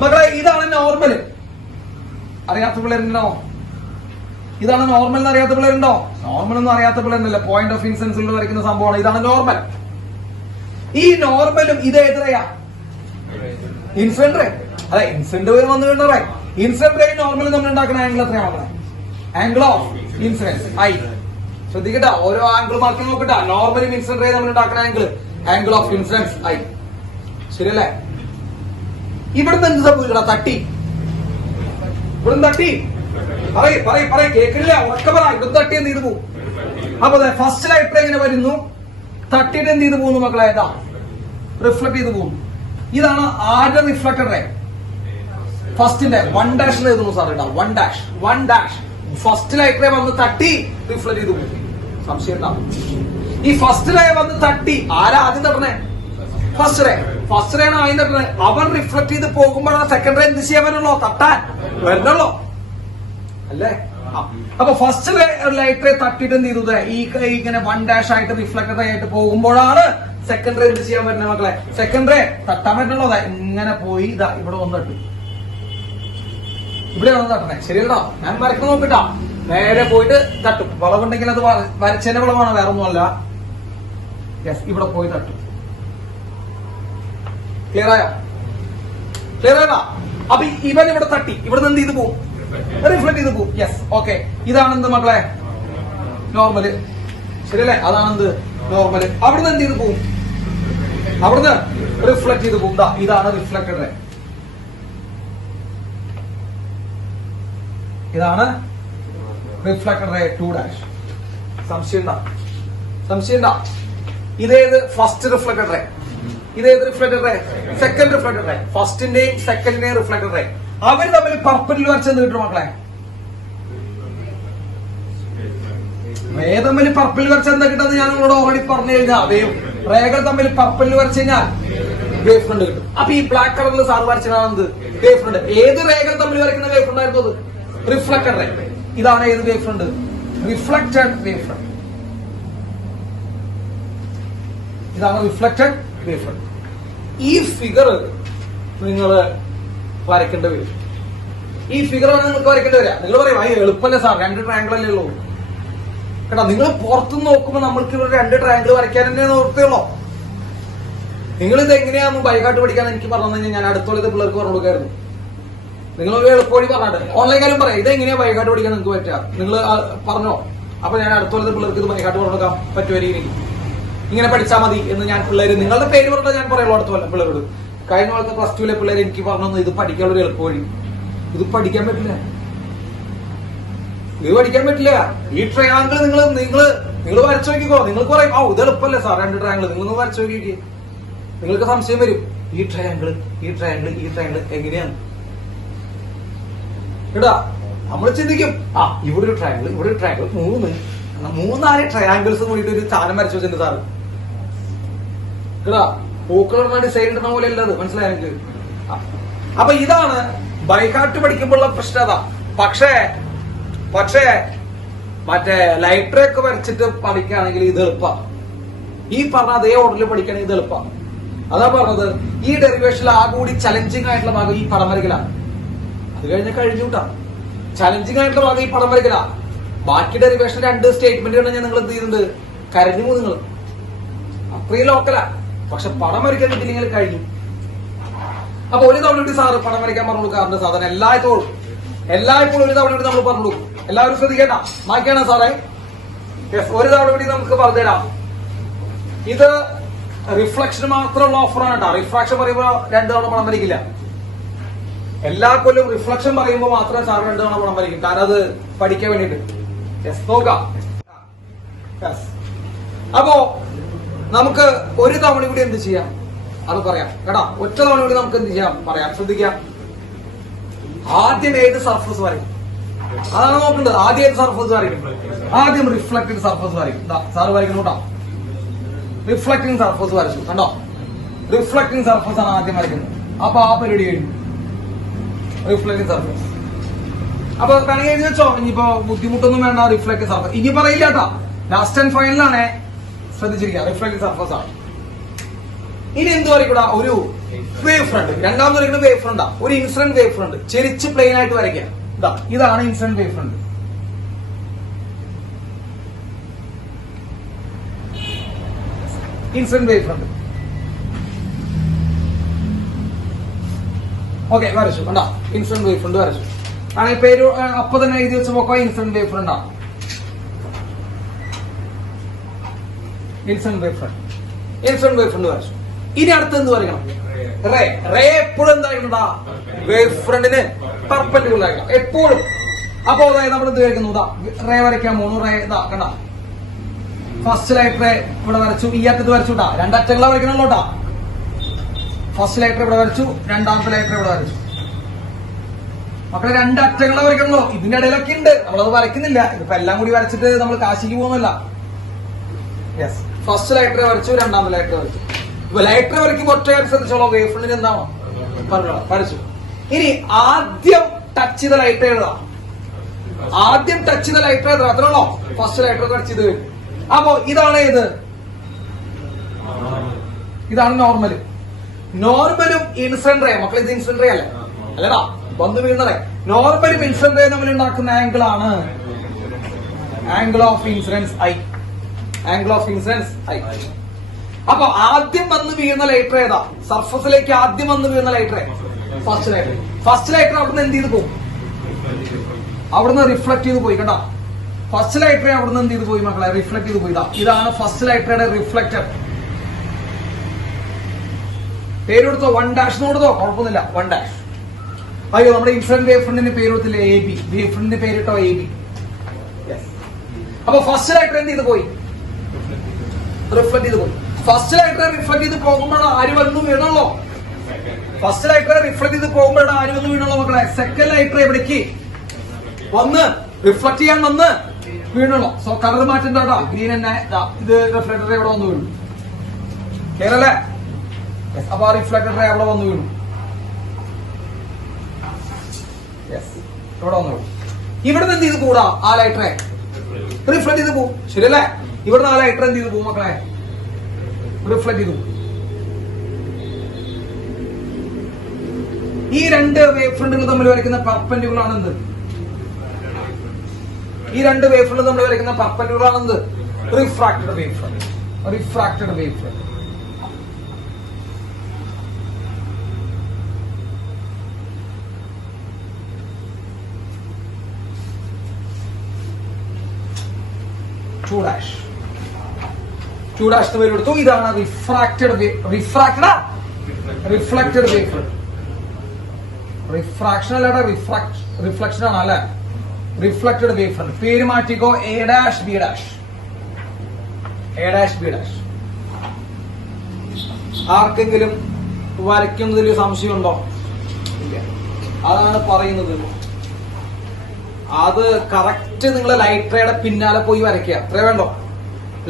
മക്കളെ? ഇതാണ് നോർമല്. അറിയാത്ത പിള്ളേരുണ്ടോ? ഇതാണ് നോർമൽ എന്ന് അറിയാത്ത പിള്ളേരുണ്ടോ? നോർമൽ ഒന്നും അറിയാത്ത പിള്ളേരുണ്ടല്ലോ. പോയിന്റ് ഓഫ് ഇൻസിഡൻസിൽ വരയ്ക്കുന്ന സംഭവമാണ്. ഇതാണ് നോർമൽ. ഈ നോർമലും ഇത് ഏതറയാ? Incident ray. അതെ, ഇൻസിഡന്റ് വേ വന്നു വീണ റേ. ഇൻസിഡന്റ് റേ നോർമൽ നമ്മൾ ഉണ്ടാക്കുന്ന ആംഗിൾ എത്രയാണ്? Angle of incidence I. ശ്രദ്ധിക്കട്ടാ, ഓരോ ആംഗിൾ മാർക്ക് നോക്കട്ടാ. നോർമലും ഇൻസിഡന്റ് റേ നമ്മൾ ഉണ്ടാക്കുന്ന ആംഗിൾ ഓഫ് ഇൻസിഡൻസ് ഐ. ശരിയല്ലേ? ഇവിടുന്ന് എന്ത് സംഭവിക്കടാ? തട്ടി. ഇവിടുന്ന് തട്ടി. പറയ കേൾക്കില്ല, ഉറക്കെ പറ. ഇവിടുന്ന് തട്ടി എന്ത് ചെയ്തു പോകും? അപ്പൊ ഫസ്റ്റ് ലൈറ്റ് എങ്ങനെ വരുന്നു? തട്ടിയിട്ട് എന്ത് ചെയ്ത് പോകുന്നു മക്കളെ? റിഫ്ലക്ട് ചെയ്ത് പോകുന്നു. ഇതാണ് ആരുടെ റിഫ്ലക്റ്റഡ് റേ? ഫസ്റ്റിന്റെ 1' എഴുതുന്നു സാർ. ഇടാം 1'. ഫസ്റ്റ് ലൈറ്റ് റേ വന്ന് തട്ടി റിഫ്ലക്ട് ചെയ്ത് പോകും. സംശയം ഉണ്ടാവും. ഈ ഫസ്റ്റ് റേ വന്ന് തട്ടി, ആരാ ആദ്യം തട്ടണേ? First ray. ഫസ്റ്റ് റേ ആണ് ആദ്യം തട്ടണേ. അവൻ റിഫ്ലക്ട് ചെയ്ത് പോകുമ്പോഴാണ് സെക്കൻഡ് റേ എന്ത് ചെയ്യാൻ പറ്റുള്ളൂ? തട്ടാൻ വരണല്ലോ അല്ലേ? അപ്പൊ ഫസ്റ്റ് ലൈറ്റ് റേ തട്ടിട്ട് എന്ത് ചെയ്തത്? ഈ ഇങ്ങനെ 1' ആയിട്ട് റിഫ്ലക്ടർ ആയിട്ട് പോകുമ്പോഴാണ് സെക്കൻഡ് റേ എന്ത് ചെയ്യാൻ പറ്റുന്നത് മക്കളെ? സെക്കൻഡ് റേ തട്ടാൻ പറ്റുള്ളൂ. ഇങ്ങനെ പോയി ഇതാ ഇവിടെ വന്ന് തട്ടു, ഇവിടെ വന്ന് തട്ടണേ. ശരിയല്ലോ, ഞാൻ വരയ്ക്കാൻ നോക്കിട്ടാ. നേരെ പോയിട്ട് തട്ടും. വളവുണ്ടെങ്കിൽ അത് വരച്ചതിന്റെ വളവാണ്, വേറെ ഒന്നുമല്ല. യെസ്, ഇവിടെ പോയി തട്ടും. ക്ലിയർ ആയോ? ക്ലിയർ ആയതാ? അപ്പൊ ഇവൻ ഇവിടെ തട്ടി, ഇവിടെ നിന്ന് എന്ത് ചെയ്ത് പോകും? റിഫ്ലക്ട് ചെയ്ത് പോകും. Yes, okay. ഇതാണെന്ത് മക്കളെ? നോർമല്. ശരിയല്ലേ? അതാണെന്ത്? നോർമല്. അവിടുന്ന് എന്ത് ചെയ്ത് പോകും? അവിടുന്ന് റിഫ്ലക്ട് ചെയ്ത് പോകും. ഇതാണ് റിഫ്ലക്റ്റഡ് റേ. ഇതാണ് റിഫ്ലക്റ്റഡ് റേ 2'. സംശയം? ഇതേത്? First reflected ray. ഇതേത് reflected ray? Second reflected ray. ഫസ്റ്റിന്റെയും സെക്കൻഡിന്റെയും റിഫ്ലക്റ്റഡ് റേ അവർ തമ്മിൽ പർപ്പൻഡിക്കുലർ വരച്ചെന്ന് കിട്ടും മക്കളെ. തമ്മിൽ പർപ്പിൾ വരച്ചെന്താ കിട്ടുന്നത് ഞാൻ നിങ്ങളോട് ഓൾറെഡി പറഞ്ഞു കഴിഞ്ഞാൽ, വേവ് റേകൾ തമ്മിൽ പർപ്പിൾ വരച്ചു കഴിഞ്ഞാൽ വേവ് ഫ്രണ്ട് കിട്ടും. അപ്പൊ ഈ ബ്ലാക്ക് കളറിൽ സാർ വരച്ചത് വേവ് ഫ്രണ്ട്. ഏത് റേകൾ തമ്മിൽ വരയ്ക്കുന്ന വേവ് ഫ്രണ്ട് ആയിരുന്നു? അത് റിഫ്ലക്റ്റഡ് റേ. ഇതാണ് ഏത് wave front? Reflected wave front. ഇതാണ് റിഫ്ലക്റ്റഡ് വേവ് ഫ്രണ്ട്. ഈ ഫിഗർ നിങ്ങൾ വരയ്ക്കേണ്ടി വരും. ഈ ഫിഗറാണ് നിങ്ങൾക്ക് വരയ്ക്കേണ്ടി വരിക. നിങ്ങൾ പറയും അത് എളുപ്പമല്ലേ സാർ, 2 ട്രയാങ്കിൾ അല്ലേ ഉള്ളൂ കേട്ടോ. നിങ്ങൾ പുറത്തുനിന്ന് നോക്കുമ്പോൾ നമ്മൾക്ക് ഇവിടെ 2 ട്രയാങ്കിൾ വരയ്ക്കാൻ തന്നെ നോർത്തേയുള്ളൂ. നിങ്ങൾ ഇത് എങ്ങനെയാണെന്ന് ബൈക്കാട്ട് പഠിക്കാൻ എനിക്ക് പറഞ്ഞു കഴിഞ്ഞാൽ ഞാൻ അടുത്തുള്ളത് പിള്ളേർക്ക് പറഞ്ഞു കൊടുക്കായിരുന്നു. നിങ്ങൾ എളുപ്പവഴി പറഞ്ഞിട്ട് ഓൺലൈൻ കാര്യം പറയാം, ഇത് എങ്ങനെയാ ബൈക്കാട്ട് പഠിക്കാൻ നിങ്ങൾക്ക് പറ്റുക, നിങ്ങൾ പറഞ്ഞോ. അപ്പൊ ഞാൻ അടുത്തുള്ളത് പിള്ളേർക്ക് ഇത് ബൈക്കാട്ട് പറഞ്ഞു കൊടുക്കാൻ പറ്റുമായിരിക്കും. ഇങ്ങനെ പഠിച്ചാൽ മതി എന്ന് ഞാൻ പിള്ളേര് നിങ്ങളുടെ പേര് പറഞ്ഞാൽ ഞാൻ പറയുള്ളൂ അടുത്തുള്ള പിള്ളേരോട്. കഴിഞ്ഞ കാലത്ത് +2 പിള്ളേർ എനിക്ക് പറഞ്ഞു ഇത് പഠിക്കാനുള്ള ഒരു എളുപ്പവഴി. ഇത് പഠിക്കാൻ പറ്റില്ല. ഈ ട്രയാങ്കിൾ നിങ്ങൾ വരച്ചു നോക്കിക്കോ. നിങ്ങൾക്ക് പറയും ഇത് എളുപ്പമല്ലേ സാർ 2 ട്രയാങ്കിൾ. നിങ്ങളൊന്ന് വരച്ചു നോക്കിക്കേ, നിങ്ങൾക്ക് സംശയം വരും. ഈ ട്രയാങ്കിൾ എങ്ങനെയാണ് കേട്ടാ? നമ്മൾ ചിന്തിക്കും ഇവിടെ ഒരു ട്രയാങ്കിൾ, ഇവിടെ ഒരു ട്രയാങ്കിൾ, 3 ട്രയാങ്കിൾസ് കൂടിയിട്ട് ഒരു സാധനം വരച്ചു വെച്ചിട്ടുണ്ട് സാറ് കേട്ടാ. പൂക്കളുടെ ഡിസൈൻ ഇടുന്ന പോലെ അല്ലത്, മനസ്സിലായ എനിക്ക്? അപ്പൊ ഇതാണ് ബൈഹാർട്ട് പഠിക്കുമ്പോഴുള്ള പ്രശ്നത. പക്ഷേ മറ്റേ ലൈറ്റ് റേ ഒക്കെ വരച്ചിട്ട് പഠിക്കുകയാണെങ്കിൽ ഇത് എളുപ്പമാണ്. ഈ പറഞ്ഞ അതേ ഓർഡറിൽ പഠിക്കുകയാണെങ്കിൽ ഇത് എളുപ്പമാണ്. അതാ പറഞ്ഞത്, ഈ ഡെറിവേഷനിൽ ആ കൂടി ചലഞ്ചിങ് ആയിട്ടുള്ള ഭാഗം ഈ പടം വരയ്ക്കലാണ്. അത് കഴിഞ്ഞൂട്ടാ. ചലഞ്ചിങ് ആയിട്ടുള്ള ഭാഗം ഈ പടം വരയ്ക്കലാണ്. ബാക്കി ഡെറിവേഷൻ 2 സ്റ്റേറ്റ്മെന്റ് ഞാൻ നിങ്ങൾ എന്ത് ചെയ്യുന്നുണ്ട്? കരഞ്ഞു പോകും നിങ്ങൾ. അത്രയും ലോക്കലാ. പക്ഷെ പടം വരയ്ക്കാൻ കിട്ടിയില്ലെങ്കിൽ കഴിഞ്ഞു. അപ്പൊ ഒരു തവണ കൂടി സാറ് പടം വരയ്ക്കാൻ പറഞ്ഞു കൊടുക്കാറുണ്ട് സാധനം എല്ലായ്പ്പോഴും ഒരു തവണ കൂടി നമ്മൾ പറഞ്ഞു കൊടുക്കും. എല്ലാവരും ശ്രദ്ധിക്കേണ്ട മാറ്റിയാണ് സാറേ. ഒരു തവണ കൂടി നമുക്ക് പറഞ്ഞുതരാം. ഇത് റിഫ്ലക്ഷൻ മാത്രമുള്ള ഓഫറാണ് കേട്ടോ. റിഫ്രാക്ഷൻ പറയുമ്പോൾ 2 തവണ പടം വരയ്ക്കില്ല. എല്ലാ കൊല്ലം റിഫ്ലക്ഷൻ പറയുമ്പോൾ മാത്രമേ സാർ 2 തവണ പടം വരയ്ക്കും. കാരണം അത് പഠിക്കാൻ വേണ്ടിട്ട്. നോക്കാം. അപ്പോ നമുക്ക് ഒരു തവണ കൂടി എന്ത് ചെയ്യാം അത് പറയാം കേട്ടോ. ഒറ്റ തവണ കൂടി നമുക്ക് എന്ത് ചെയ്യാം പറയാം. ശ്രദ്ധിക്കാം. ആദ്യം ഏത് സർഫസ് വരയ്ക്കും അതാണ് നോക്കേണ്ടത്. ആദ്യം ഏത് സർഫസ് വരയ്ക്കും? ആദ്യം റിഫ്ലക്റ്റഡ് സർഫസ് വരയ്ക്കും. സാറ് വരയ്ക്കണം കേട്ടോ. റിഫ്ലക്റ്റിംഗ് സർഫസ് വരച്ചു കണ്ടോ. റിഫ്ലക്റ്റിംഗ് സർഫസ് ആണ് ആദ്യം വരയ്ക്കുന്നത്. അപ്പൊ ആ പരിപാടി കഴിഞ്ഞു. Reflecting surface. അപ്പൊ വേണമെങ്കിൽ എഴുതി വെച്ചോ. ഇനിയിപ്പോ ബുദ്ധിമുട്ടൊന്നും വേണ്ട. റിഫ്ലക്റ്റീവ് സർഫസ് ഇനി പറയില്ല കേട്ടോ. ലാസ്റ്റ് ആൻഡ് ഫൈനലാണ് ശ്രദ്ധിച്ചിരിക്കുക. റിഫ്ലക്റ്റീവ് സർഫസ് ആണ്. ഇനി എന്ത് വരയ്ക്കൂടാ? ഒരു വേവ് ഫ്രണ്ട്. രണ്ടാമത് വരയ്ക്കുന്ന വേവ് ഫ്രണ്ടാ. ഒരു ഇൻസിഡന്റ് വേവ് ഫ്രണ്ട് ചെരിച്ച് പ്ലെയിൻ ആയിട്ട് വരയ്ക്കുക. ഇതാണ് incident wave front. Incident wave front. Okay, വരച്ചു കണ്ടാ. ഇൻസിഡന്റ് വേവ് ഫ്രണ്ട് വരച്ചു. ആണെങ്കിൽ പേര് അപ്പൊ തന്നെ എഴുതി വെച്ച് നോക്കാം. ഇൻസിഡന്റ് വേവ് ഫ്രണ്ടാ. ഇൻസിഡന്റ് വേവ് ഫ്രണ്ട് വരച്ചു. ഇനി അടുത്ത് എന്ത് വരയ്ക്കണം? റേ എപ്പോഴും എന്താ വേവ് ഫ്രണ്ടിന് പെർപെൻഡിക്കുലർ ആയിരിക്കണം എപ്പോഴും. അപ്പോ അതായത് നമ്മൾ എന്ത് വരയ്ക്കുന്നു? റേ വരയ്ക്കാൻ പോകുന്നു. റേ കണ്ട ഫസ്റ്റ് ലൈറ്റ് റേ ഇവിടെ വരച്ചു. ഈ അറ്റത്ത് വരച്ചുട്ടാ. 2 അറ്റങ്ങളെ വരയ്ക്കണല്ലോട്ടാ. ഫസ്റ്റ് ലൈറ്റ് ഇവിടെ വരച്ചു. രണ്ടാമത്തെ ലൈറ്റ് ഇവിടെ വരച്ചു. മക്കളെ 2 അറ്റങ്ങളെ വരയ്ക്കണല്ലോ. ഇതിന്റെ ഇടയിലൊക്കെ ഉണ്ട്, നമ്മളത് വരയ്ക്കുന്നില്ല. ഇതിപ്പോ എല്ലാം കൂടി വരച്ചിട്ട് നമ്മൾ കാശിക്ക് പോകുന്നില്ല. യെസ്, ഫസ്റ്റ് ലൈറ്റ് റേ വരച്ചു, രണ്ടാമത്തെ ലൈറ്റ് റേ വരച്ചു. ഇപ്പൊ ലൈറ്റ് റേ വരയ്ക്കുമ്പോൾ ഒറ്റ ശ്രദ്ധിച്ചോളൂ, വേവ് ഫ്രണ്ടിന് എന്താണോ പറഞ്ഞോളാം വരച്ചു. ഇനി ആദ്യം ടച്ച് ചെയ്ത ലൈറ്റ് ഏതാ? ആദ്യം ടച്ച് ചെയ്ത ലൈറ്റ് ഏതാ? അത്രയുള്ളോ? ഫസ്റ്റ് ലൈറ്റ് റേ ടച്ച് ചെയ്ത്. അപ്പോ ഇതാണ് ഏത്? ഇതാണ് നോർമല്. നോർമലും ഇൻസിഡന്റ് റേ, മക്കളെ ഇത് ഇൻസിഡന്റ് റേ അല്ലേ? അല്ലടാ, വന്നു വീഴുന്ന റേ. നോർമലും ഇൻസിഡന്റ് റേ തമ്മിൽ ഉണ്ടാക്കുന്ന ആംഗിൾ ആണ് angle of incidence I. Angle of incidence I. അപ്പൊ ആദ്യം വന്ന് വീഴുന്ന ലൈറ്റ് ഏതാ? സർഫസിലേക്ക് ആദ്യം വന്ന് വീഴുന്ന light first light. First light അവിടുന്ന് എന്ത് ചെയ്ത് പോകും? അവിടുന്ന് റിഫ്ലക്ട് ചെയ്ത് പോയി. കണ്ടോ, ഫസ്റ്റ് ലൈറ്റ് അവിടുന്ന് എന്ത് ചെയ്ത് പോയി മക്കളെ? റിഫ്ലക്ട് ചെയ്ത് പോയി. ഇതാണ് ഫസ്റ്റ് ലൈറ്റ് റിഫ്ലക്റ്റഡ്. പേര് കൊടുത്തോ? 1' കൊടുത്തോ? കുഴപ്പമൊന്നുമില്ല, 1'. അയ്യോ, നമ്മുടെ ഇൻസിഡന്റ് വേവ് ഫ്രണ്ടിന്റെ പേര് കൊടുത്തില്ലേ? AB. വേവ് ഫ്രണ്ടിന്റെ പേരിട്ടോ AB. അപ്പൊ ഫസ്റ്റ് ലൈറ്റ് എന്ത് ചെയ്ത് പോയി? റിഫ്ലക്ട് ചെയ്ത് പോയി. ഫസ്റ്റ് ലൈറ്റ് റിഫ്ലക്ട് ചെയ്ത് പോകുമ്പോഴാണ് ആര് വന്നു വീണുള്ളൂ? ഫസ്റ്റ് ലൈറ്റ് റിഫ്ലക്ട് ചെയ്ത് പോകുമ്പോഴാണ് ആര് വന്നു വീണുള്ളൂ മക്കളെ? സെക്കൻഡ് ലൈറ്റ് എവിടേക്ക് വന്ന് റിഫ്ലക്ട് ചെയ്യാൻ വന്ന് വീണുള്ളൂ. സോ കളർ മാറ്റണ്ട കേട്ടോ. ഗ്രീൻ തന്നെ ഇത് റിഫ്ലക്ടർ എവിടെ വന്നു വീണു? ക്ലിയർ അല്ലേ? അപ്പൊ ആ റിഫ്ലക്ടർ എവിടെ വന്നു വീണു? ഇവിടെ വന്നു വീണു. ഇവിടുന്ന് എന്ത് ചെയ്ത് കൂടാ? ആ ലൈറ്ററെ റിഫ്ലക്ട് ചെയ്ത് പോകും. ശരിയല്ലേ? ഇവിടുന്ന് ആ ലൈറ്റർ എന്ത് ചെയ്ത് പോകും മക്കളെ? റിഫ്ലക്ട് ചെയ്തു. ഈ രണ്ട് വേവ് ഫ്രണ്ടുകൾ തമ്മിൽ വരയ്ക്കുന്ന പെർപെൻഡിക്കുലർ ആണ് എന്ത്? ഈ രണ്ട് വേവ് ഫ്രണ്ട് തമ്മിൽ വരയ്ക്കുന്ന പെർപെൻഡിക്കുലർ ആണ് എന്ത്? Refracted wave front. Refracted wave front. Two dash പേര് കൊടുത്തു. ഇതാണ് refracted refracted reflected wave front. Refraction അല്ലാതെ റിഫ്ലക്ഷൻ ആണ് അല്ലെ? Reflected wave front. പേര് മാറ്റിക്കോ, A' B'. A' B'. ആർക്കെങ്കിലും വരയ്ക്കുന്നതിൽ സംശയമുണ്ടോ? ഇല്ല. അതാണ് പറയുന്നത്. അത് കറക്റ്റ് നിങ്ങൾ ലൈറ്ററയുടെ പിന്നാലെ പോയി വരയ്ക്കുക. അത്രേ വേണ്ടോ?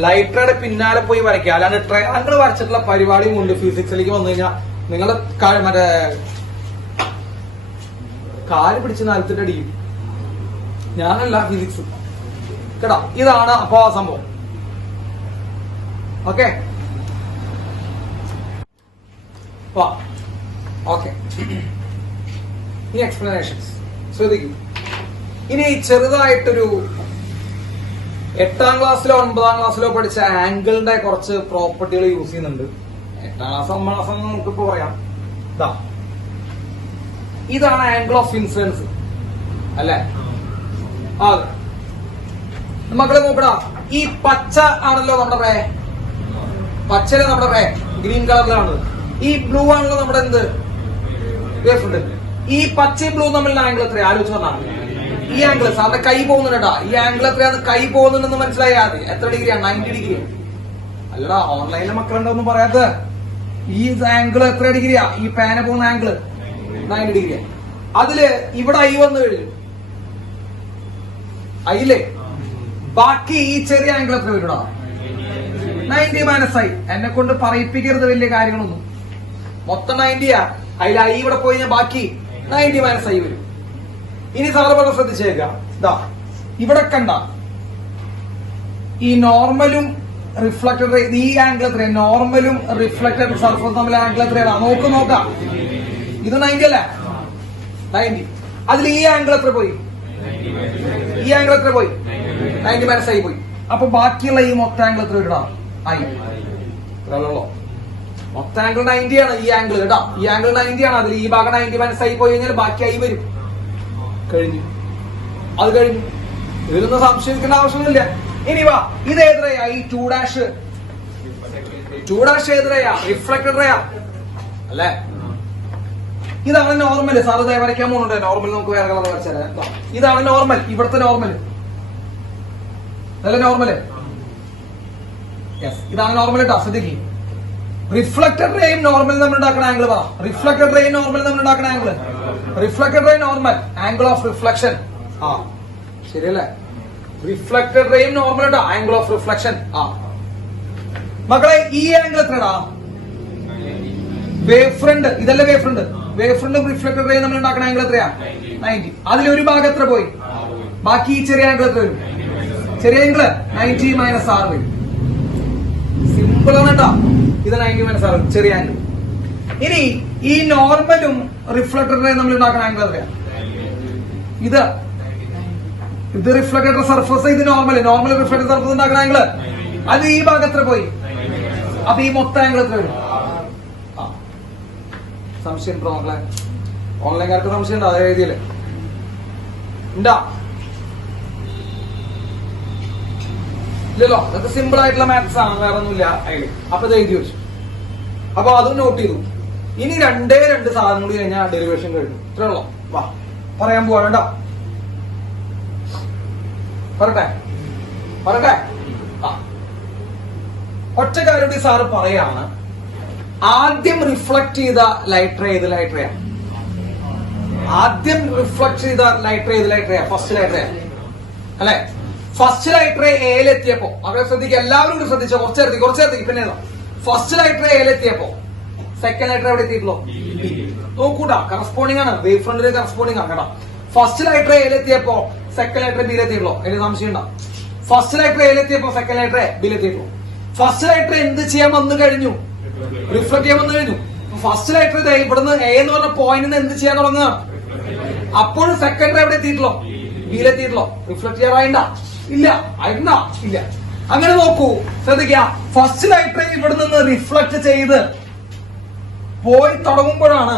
ലൈറ്ററയുടെ പിന്നാലെ പോയി വരയ്ക്കുക. അല്ലാണ്ട് ട്രയാങ്കിൾ വരച്ചിട്ടുള്ള പരിപാടിയും കൊണ്ട് ഫിസിക്സിലേക്ക് വന്നു കഴിഞ്ഞാൽ നിങ്ങളുടെ മറ്റേ കാല് പിടിച്ച് നിലത്തിട്ട് അടിക്കും. ഞാനല്ല, ഫിസിക്സ് കേട്ടോ. ഇതാണ് അപ്പോ ആ സംഭവം. Okay okay. ഈ എക്സ്പ്ലനേഷൻസ് ശ്രദ്ധിക്കൂ. ഇനി ചെറുതായിട്ടൊരു 8ാം ക്ലാസ്സിലോ 9ാം ക്ലാസ്സിലോ പഠിച്ച ആംഗിളിന്റെ കുറച്ച് പ്രോപ്പർട്ടികൾ യൂസ് ചെയ്യുന്നുണ്ട്. 8ാം ക്ലാസ് 9ാം ക്ലാസ് നമുക്കിപ്പോ പറയാം. ഇതാണ് ആംഗിൾ ഓഫ് ഇൻസിഡൻസ് അല്ലെ? അതെ. മക്കളെ നോക്കടാ, ഈ പച്ച ആണല്ലോ നമ്മുടെ റേ. പച്ചയിലെ നമ്മുടെ റേ ഗ്രീൻ കളറിലാണ്. ഈ ബ്ലൂ ആണല്ലോ നമ്മുടെ എന്ത്? Wave front. ഈ പച്ചയും ബ്ലൂ തമ്മിലുള്ള ആംഗിൾ എത്രയാ? ആലോചിച്ച് പറഞ്ഞാൽ ഈ ആംഗിൾ സാറിന്റെ കൈ പോകുന്നുണ്ടാ. ഈ ആംഗിൾ എത്രയാന്ന്? കൈ പോകുന്നുണ്ടെന്ന് മനസ്സിലായാ മതി. എത്ര ഡിഗ്രിയാണ്? 90 ഡിഗ്രി. അല്ലടാ, ഓൺലൈനിലെ മക്കളുണ്ടോന്നും പറയാത്ത. ഈ ആംഗിൾ എത്ര ഡിഗ്രിയാ? ഈ പാന പോകുന്ന ആംഗിൾ 90 ഡിഗ്രി. അതില് ഇവിടെ ഐ വന്നു കഴിഞ്ഞു. ഐയില്ലേ? ബാക്കി ഈ ചെറിയ ആംഗിൾ എത്ര വരും? 90 - ഐ. എന്നെ കൊണ്ട് പറയിപ്പിക്കരുത് വലിയ കാര്യങ്ങളൊന്നും. മൊത്തം 90യാ. അതിൽ ഐ ഇവിടെ പോയി കഴിഞ്ഞാൽ ബാക്കി 90 - ഐ വരും. ഇനി സാറ് പറഞ്ഞ ശ്രദ്ധിച്ചേക്കാം. ഇവിടെ കണ്ട ഈ നോർമലും റിഫ്ലക്റ്റഡ്, ഈ ആംഗിൾ എത്രയാ? നോർമലും റിഫ്ലക്റ്റഡ് സർഫസ് തമ്മിൽ ആംഗിൾ എത്രയാണ്? നോക്കാം. ഇത് 90 അല്ലേ? 90. അതിൽ ഈ ആംഗിൾ എത്ര പോയി? ഈ ആംഗിൾ എത്ര പോയി? 90 - ഐ പോയി. അപ്പൊ ബാക്കിയുള്ള ഈ മൊത്തം ആംഗിൾ എത്ര വരും? ഐ. മൊത്തം ആംഗിൾ 90 ആണ്. ഈ ആംഗിൾ കേട്ടോ, ഈ ആംഗിൾ 90 ആണ്. അതിൽ ഈ ഭാഗം 90 - ഐ പോയി കഴിഞ്ഞാൽ ബാക്കി ഐ വരും. കഴിഞ്ഞു. അത് കഴിഞ്ഞു. ഇതിലൊന്നും സംശയിക്കേണ്ട ആവശ്യമൊന്നുമില്ല. ഇനി വാ, ഇത് ഏതറയാ? ഈ 2' 2' ഏതറയാ? റിഫ്ലക്റ്റഡ് റേയാ അല്ലേ? ഇതാണ് നോർമൽ. സാറ് ദയ വരയ്ക്കാൻ പോകുന്നുണ്ട്. നോർമൽ നമുക്ക് വേറെ കളർ വരച്ചാൽ. ഇതാണ് നോർമൽ. ഇവിടുത്തെ നോർമൽ അല്ല? നോർമല് ഇതാണ് നോർമൽ കേട്ടോ. ശ്രദ്ധിക്കും. റിഫ്ലക്റ്റഡ് റേയും നോർമൽ നമ്മൾ ഉണ്ടാക്കുന്ന ആംഗിൾ പറ. റിഫ്ലക്റ്റഡ് റേയും നോർമൽ നമ്മൾ ഉണ്ടാക്കുന്ന angle. Reflected ray normal, angle of reflection. ശരിയല്ലേ? റിഫ്ലക്റ്റഡ് റേയും നോർമൽ കേട്ടോ, ആംഗിൾ ഓഫ് റിഫ്ലക്ഷൻ. മക്കളെ ഈ ആംഗിൾ എത്രടാ? വേവ് ഫ്രണ്ട്, ഇതല്ല വേവ് ഫ്രണ്ട്. വേവ് ഫ്രണ്ടും റിഫ്ലക്ടർ റേ നമ്മൾ ഉണ്ടാക്കുന്ന ആംഗിൾ എത്രയാ? 90. അതിലൊരു ഭാഗം എത്ര പോയി? ബാക്കി ഈ ചെറിയ ആംഗിൾ എത്ര വരും? ചെറിയ ആംഗിള് 90 മൈനസ് 6 വരും. സിമ്പിൾ ആണ് കേട്ടോ. ഇത് 90 മൈനസ് 6 ചെറിയ ആംഗിൾ. ഇനി ഈ നോർമലും റിഫ്ലക്ടർ റേ നമ്മൾ ഉണ്ടാക്കുന്ന ആംഗിൾ എത്രയാ? ഇത് റിഫ്ലക്ടർ സർഫസ്, ഇത് നോർമൽ റിഫ്ലക്ടർ സർഫസ് ഉണ്ടാക്കുന്ന ആംഗിള്. അത് ഈ ഭാഗം എത്ര പോയി? അപ്പൊ ഈ മൊത്തം ആംഗിൾ എത്ര വരും? സംശയം ഉണ്ടോ മക്കളെ? ഓൺലൈൻകാർക്ക് സംശയം ഉണ്ടോ? അതേ രീതിയില് ഉണ്ടാ? ഇല്ലല്ലോ. അതൊക്കെ സിമ്പിൾ ആയിട്ടുള്ള മാത്സ് ആണ്, വേറെ ഒന്നുമില്ല അതില്. അപ്പൊ ഇത് എഴുതി വെച്ചു. അപ്പൊ അതും നോട്ട് ചെയ്തു. ഇനി രണ്ട് സാധനം കൂടി കഴിഞ്ഞാൽ ഡെറിവേഷൻ കഴിഞ്ഞു. ഇത്രയുള്ളോ? വാ പറയാൻ പോവാ. വേണ്ട പറട്ടെ. ഒറ്റ കാര്യം കൂടി സാറ് പറയാണ്. ആദ്യം റിഫ്ലക്ട് ചെയ്ത ലൈറ്റ് റേ ഏത് ലൈറ്റ് റേയാ? ആദ്യം റിഫ്ലക്ട് ചെയ്ത ലൈറ്റ് റേ ഏത് ലൈറ്റ് റേയാ? ഫസ്റ്റ് ലൈറ്റ് റേ അല്ലെ? ഫസ്റ്റ് ലൈറ്റ് റേ എയിലെത്തിയപ്പോ അവരെ ശ്രദ്ധിക്കുക, എല്ലാവരും കൂടി ശ്രദ്ധിച്ചോ. കുറച്ചേർത്തി പിന്നെ ഫസ്റ്റ് ലൈറ്റ് റേ എയിലെത്തിയപ്പോ സെക്കൻഡ് ലൈറ്റ് റേ എവിടെ എത്തിയിട്ടുള്ളൂ? നോക്കൂട്ടാ, കറസ്പോണ്ടിങ് ആണ്. വേവ് ഫ്രണ്ടിന് കറസ്പോണ്ടിങ് ആണ് കേട്ടോ. ഫസ്റ്റ് ലൈറ്റ് റേ എയിലെത്തിയപ്പോ സെക്കൻഡ് ലൈറ്റ് റേ ബിയിലെത്തിയിട്ടുള്ളൂ. അതിന് സംശയം ഉണ്ടാവും. ഫസ്റ്റ് ലൈറ്റ് റേ എയിലെത്തിയപ്പോ സെക്കൻഡ് ലൈറ്റ് റേ ബിയിലെത്തിയിട്ടുള്ളൂ. ഫസ്റ്റ് ലൈറ്റ് റേ എന്ത് ചെയ്യാൻ വന്നു കഴിഞ്ഞു? റിഫ്ലക്ട് ചെയ്യാൻ വന്നു കഴിഞ്ഞു. ഫസ്റ്റ് ലൈറ്റ് റേ ഇവിടുന്ന് എ എന്ന് പറഞ്ഞ പോയിന്റിന് എന്ത് ചെയ്യാൻ തുടങ്ങുകയാണ്? അപ്പോഴും സെക്കൻഡ് റേ എവിടെ എത്തിയിട്ടുള്ളൂ? ബിയിലെത്തിയിട്ടുള്ളൂ. റിഫ്ലക്ട് ചെയ്യാറായിണ്ട? ഇല്ല. ആയിരുന്നാ? ഇല്ല. അങ്ങനെ നോക്കൂ, ശ്രദ്ധിക്കുക. ഫസ്റ്റ് ലൈറ്റ് റേ ഇവിടെ നിന്ന് റിഫ്ലക്ട് ചെയ്ത് പോയി തുടങ്ങുമ്പോഴാണ്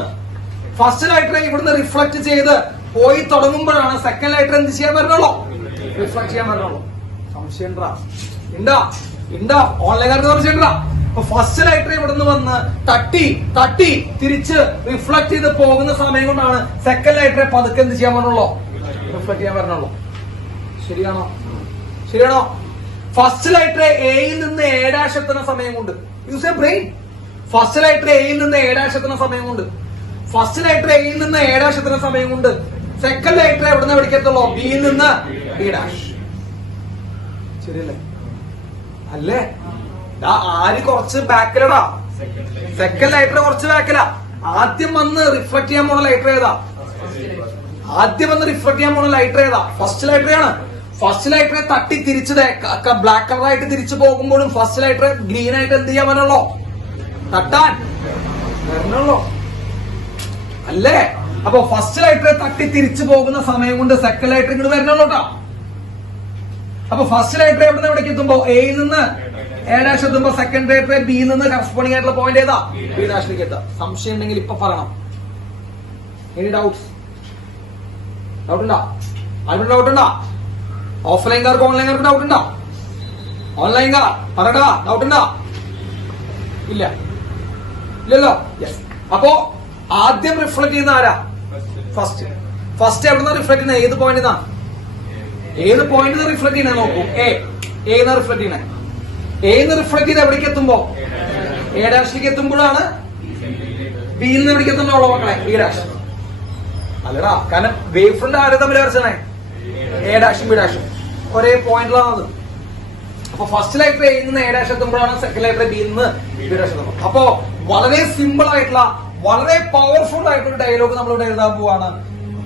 സെക്കൻഡ് ലൈറ്റ് റേ എന്ത് ചെയ്യാൻ വരണുള്ളൂ? റിഫ്ലക്ട് ചെയ്യാൻ വരണുള്ളൂ. സംശയം ഉണ്ടാ? ഓൺലൈൻകാർക്ക് സംശയം ഉണ്ടാ? ഫസ്റ്റ് ലൈറ്റ് റേ ഇവിടെ നിന്ന് വന്ന് തട്ടി തിരിച്ച് റിഫ്ലക്ട് ചെയ്ത് പോകുന്ന സമയം കൊണ്ടാണ് സെക്കൻഡ് ലൈറ്റ് റേ പതുക്കെ എന്ത് ചെയ്യാൻ വരണുള്ളൂ? റിഫ്ലക്ട് ചെയ്യാൻ വരണുള്ളൂ. ശരിയാണോ? ഫസ്റ്റ് ലൈറ്റ് റേ എയിൽ നിന്ന് എ ഡാഷ് എത്തുന്ന സമയം കൊണ്ട് use a brain. First light ray എയിൽ നിന്ന് എ ഡാഷ് എത്തുന്ന സമയം കൊണ്ട് സെക്കൻഡ് ലൈറ്റ് റേ എവിടെ നിന്ന് പഠിക്കത്തുള്ളൂ? ബിയിൽ നിന്ന് ബി ഡാഷ്. ശരിയല്ലേ? അല്ലേ? ആര് കുറച്ച് ബാക്കിലടാ? സെക്കൻഡ് ലൈറ്റ് റേ കുറച്ച് ബാക്കിലാ. ആദ്യം വന്ന് റിഫ്ലക്ട് ചെയ്യാൻ പോണ ലൈറ്റ് റേ ഏതാ? ഫസ്റ്റ് ലൈറ്റ് റേ ആണ്. ഫസ്റ്റ് ലൈറ്റ് റേ തട്ടി തിരിച്ച് ബ്ലാക്ക് കളറായിട്ട് തിരിച്ചു പോകുമ്പോഴും ഫസ്റ്റ് ലൈറ്റ് റേ ഗ്രീൻ ആയിട്ട് എന്ത് ചെയ്യാൻ വരണുള്ളൂ? തട്ടാൻ വരണുള്ളൂ. അല്ലേ? അപ്പൊ ഫസ്റ്റ് ലൈറ്റ് റേ തട്ടി തിരിച്ചു പോകുന്ന സമയം കൊണ്ട് സെക്കൻഡ് ലൈറ്റ് റേ ഇങ്ങോട്ട് വരണുള്ളൂ കേട്ടോ. അപ്പൊ ഫസ്റ്റ് ലൈറ്റ് റേ എവിടെ നിന്ന് എവിടേക്ക് എത്തുമ്പോ എയിൽ നിന്ന് എ ഡാഷ് എത്തുമ്പോ സെക്കൻഡ് ലൈറ്റ് റേ ബിയിൽ നിന്ന് കറസ്പോണ്ടിങ് ആയിട്ടുള്ള പോയിന്റ് ഏതാ? ബി ഡാഷിലേക്ക് എത്താം. സംശയം ഉണ്ടെങ്കിൽ ഇപ്പൊ പറയണം. Any doubts? ഡൗട്ട് ഉണ്ടോ? ഓഫ്ലൈൻകാർക്ക് ഓൺലൈൻകാർക്ക് ഡൗട്ട് ഉണ്ടോ? ഓൺലൈൻകാർ പറയടാ, ഡൗട്ട് ഉണ്ടോ? ഇല്ലല്ലോ. യെസ്. അപ്പോ ആദ്യം റിഫ്ലക്ട് ചെയ്യുന്ന ആരാ? ഫസ്റ്റ് എവിടുന്ന റിഫ്ലക്ട് ചെയ്യുന്നത്? ഏത് പോയിന്റ്? ഏത് പോയിന്റ് റിഫ്ലക്ട് ചെയ്യുന്നത് നോക്കൂ. എന്ന് റിഫ്ലക്ട് ചെയ്യണേ. എന്ന് റിഫ്ലക്ട് ചെയ്ത് എവിടേക്ക് എത്തുമ്പോ? എ ഡാഷിലേക്ക് എത്തുമ്പോഴാണ് ബിയിൽ നിന്ന് എവിടേക്ക് എത്തുന്നുള്ളൂ മക്കളെ? B dash. അല്ലടാ, കാരണം വേവ് ഫ്രണ്ട് ആരെ തമ്മിൽ വരച്ചേ? എ ഡാഷും ബി ഡാഷും ഒരേ പോയിന്റിലാണത്. അപ്പൊ ഫസ്റ്റ് ലൈറ്റ് റേ നിന്ന് എ ഡാഷ് എത്തുമ്പോഴാണ് സെക്കൻഡ് ലൈറ്റ് റേ ബിയിൽ നിന്ന് ബി ഡാഷ് എത്തുന്നത്. അപ്പോ വളരെ സിമ്പിൾ ആയിട്ടുള്ള, വളരെ പവർഫുൾ ആയിട്ടുള്ള ഡയലോഗ് നമ്മളിവിടെ എഴുതാൻ പോവാണ്.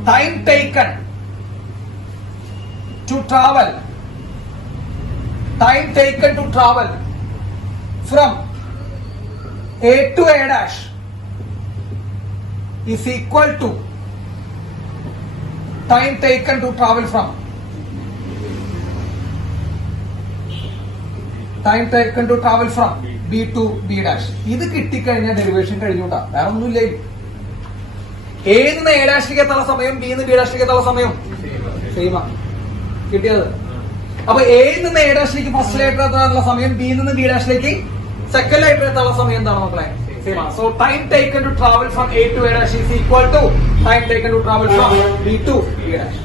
Time taken to travel from A to A dash is equal to time taken to travel from B to B dash. ഇത് കിട്ടിക്കഴിഞ്ഞാൽ ഡെറിവേഷൻ കഴിഞ്ഞൂട്ടാ, വേറെ ഒന്നുമില്ല. എ നിന്ന് എ ഡാഷിലേക്ക് എത്താനുള്ള സമയം ബി നിന്ന് ബി ഡാഷിലേക്ക് എത്താനുള്ള സമയം സെയിമാ കിട്ടിയത്. അപ്പൊ എ നിന്ന് എ ഡാഷിലേക്ക് ഫസ്റ്റ് ലൈറ്റ് എത്താനുള്ള സമയം ബി നിന്ന് ബി ഡാഷിലേക്ക് സെക്കൻഡ് ലൈറ്റ് എത്താനുള്ള സമയം എന്താണ് മക്കളെ? So time taken to travel from A to A dash is equal to time taken to travel from B to B dash.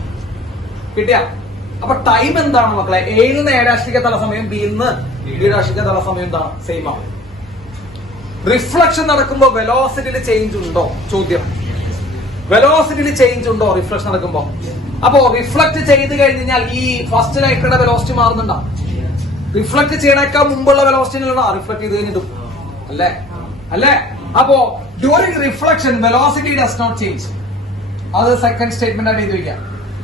കിട്ടിയ? അപ്പൊ ടൈം എന്താണ് മക്കളെ? എയിൽ നിന്ന് എ ഡാഷിലേക്ക് എത്താനുള്ള സമയം ബിയിൽ നിന്ന് ബി ഡാഷിലേക്ക് എത്താനുള്ള സമയം എന്താണ്? സെയിം ആണ്. റിഫ്ലക്ഷൻ നടക്കുമ്പോ വെലോസിറ്റിയിൽ ചേഞ്ച് ഉണ്ടോ? ചോദ്യം. വെലോസിറ്റിയിൽ ചേഞ്ച് ഉണ്ടോ റിഫ്ലക്ഷൻ നടക്കുമ്പോ? അപ്പോ റിഫ്ലക്ട് ചെയ്ത് കഴിഞ്ഞാൽ ഈ ഫസ്റ്റ് ലൈറ്ററുടെ വെലോസിറ്റി മാറുന്നുണ്ടോ? റിഫ്ലക്ട് ചെയ്യണേക്കാൾ മുമ്പുള്ള വെലോസിറ്റിയിലാണ് റിഫ്ലക്ട് ചെയ്ത് കഴിഞ്ഞിട്ടും അല്ലേ അല്ലേ. അപ്പോ during reflection velocity does not change. അത് സെക്കൻഡ് സ്റ്റേറ്റ്മെന്റ് ആയിട്ട് എഴുതി വയ്ക്കാം.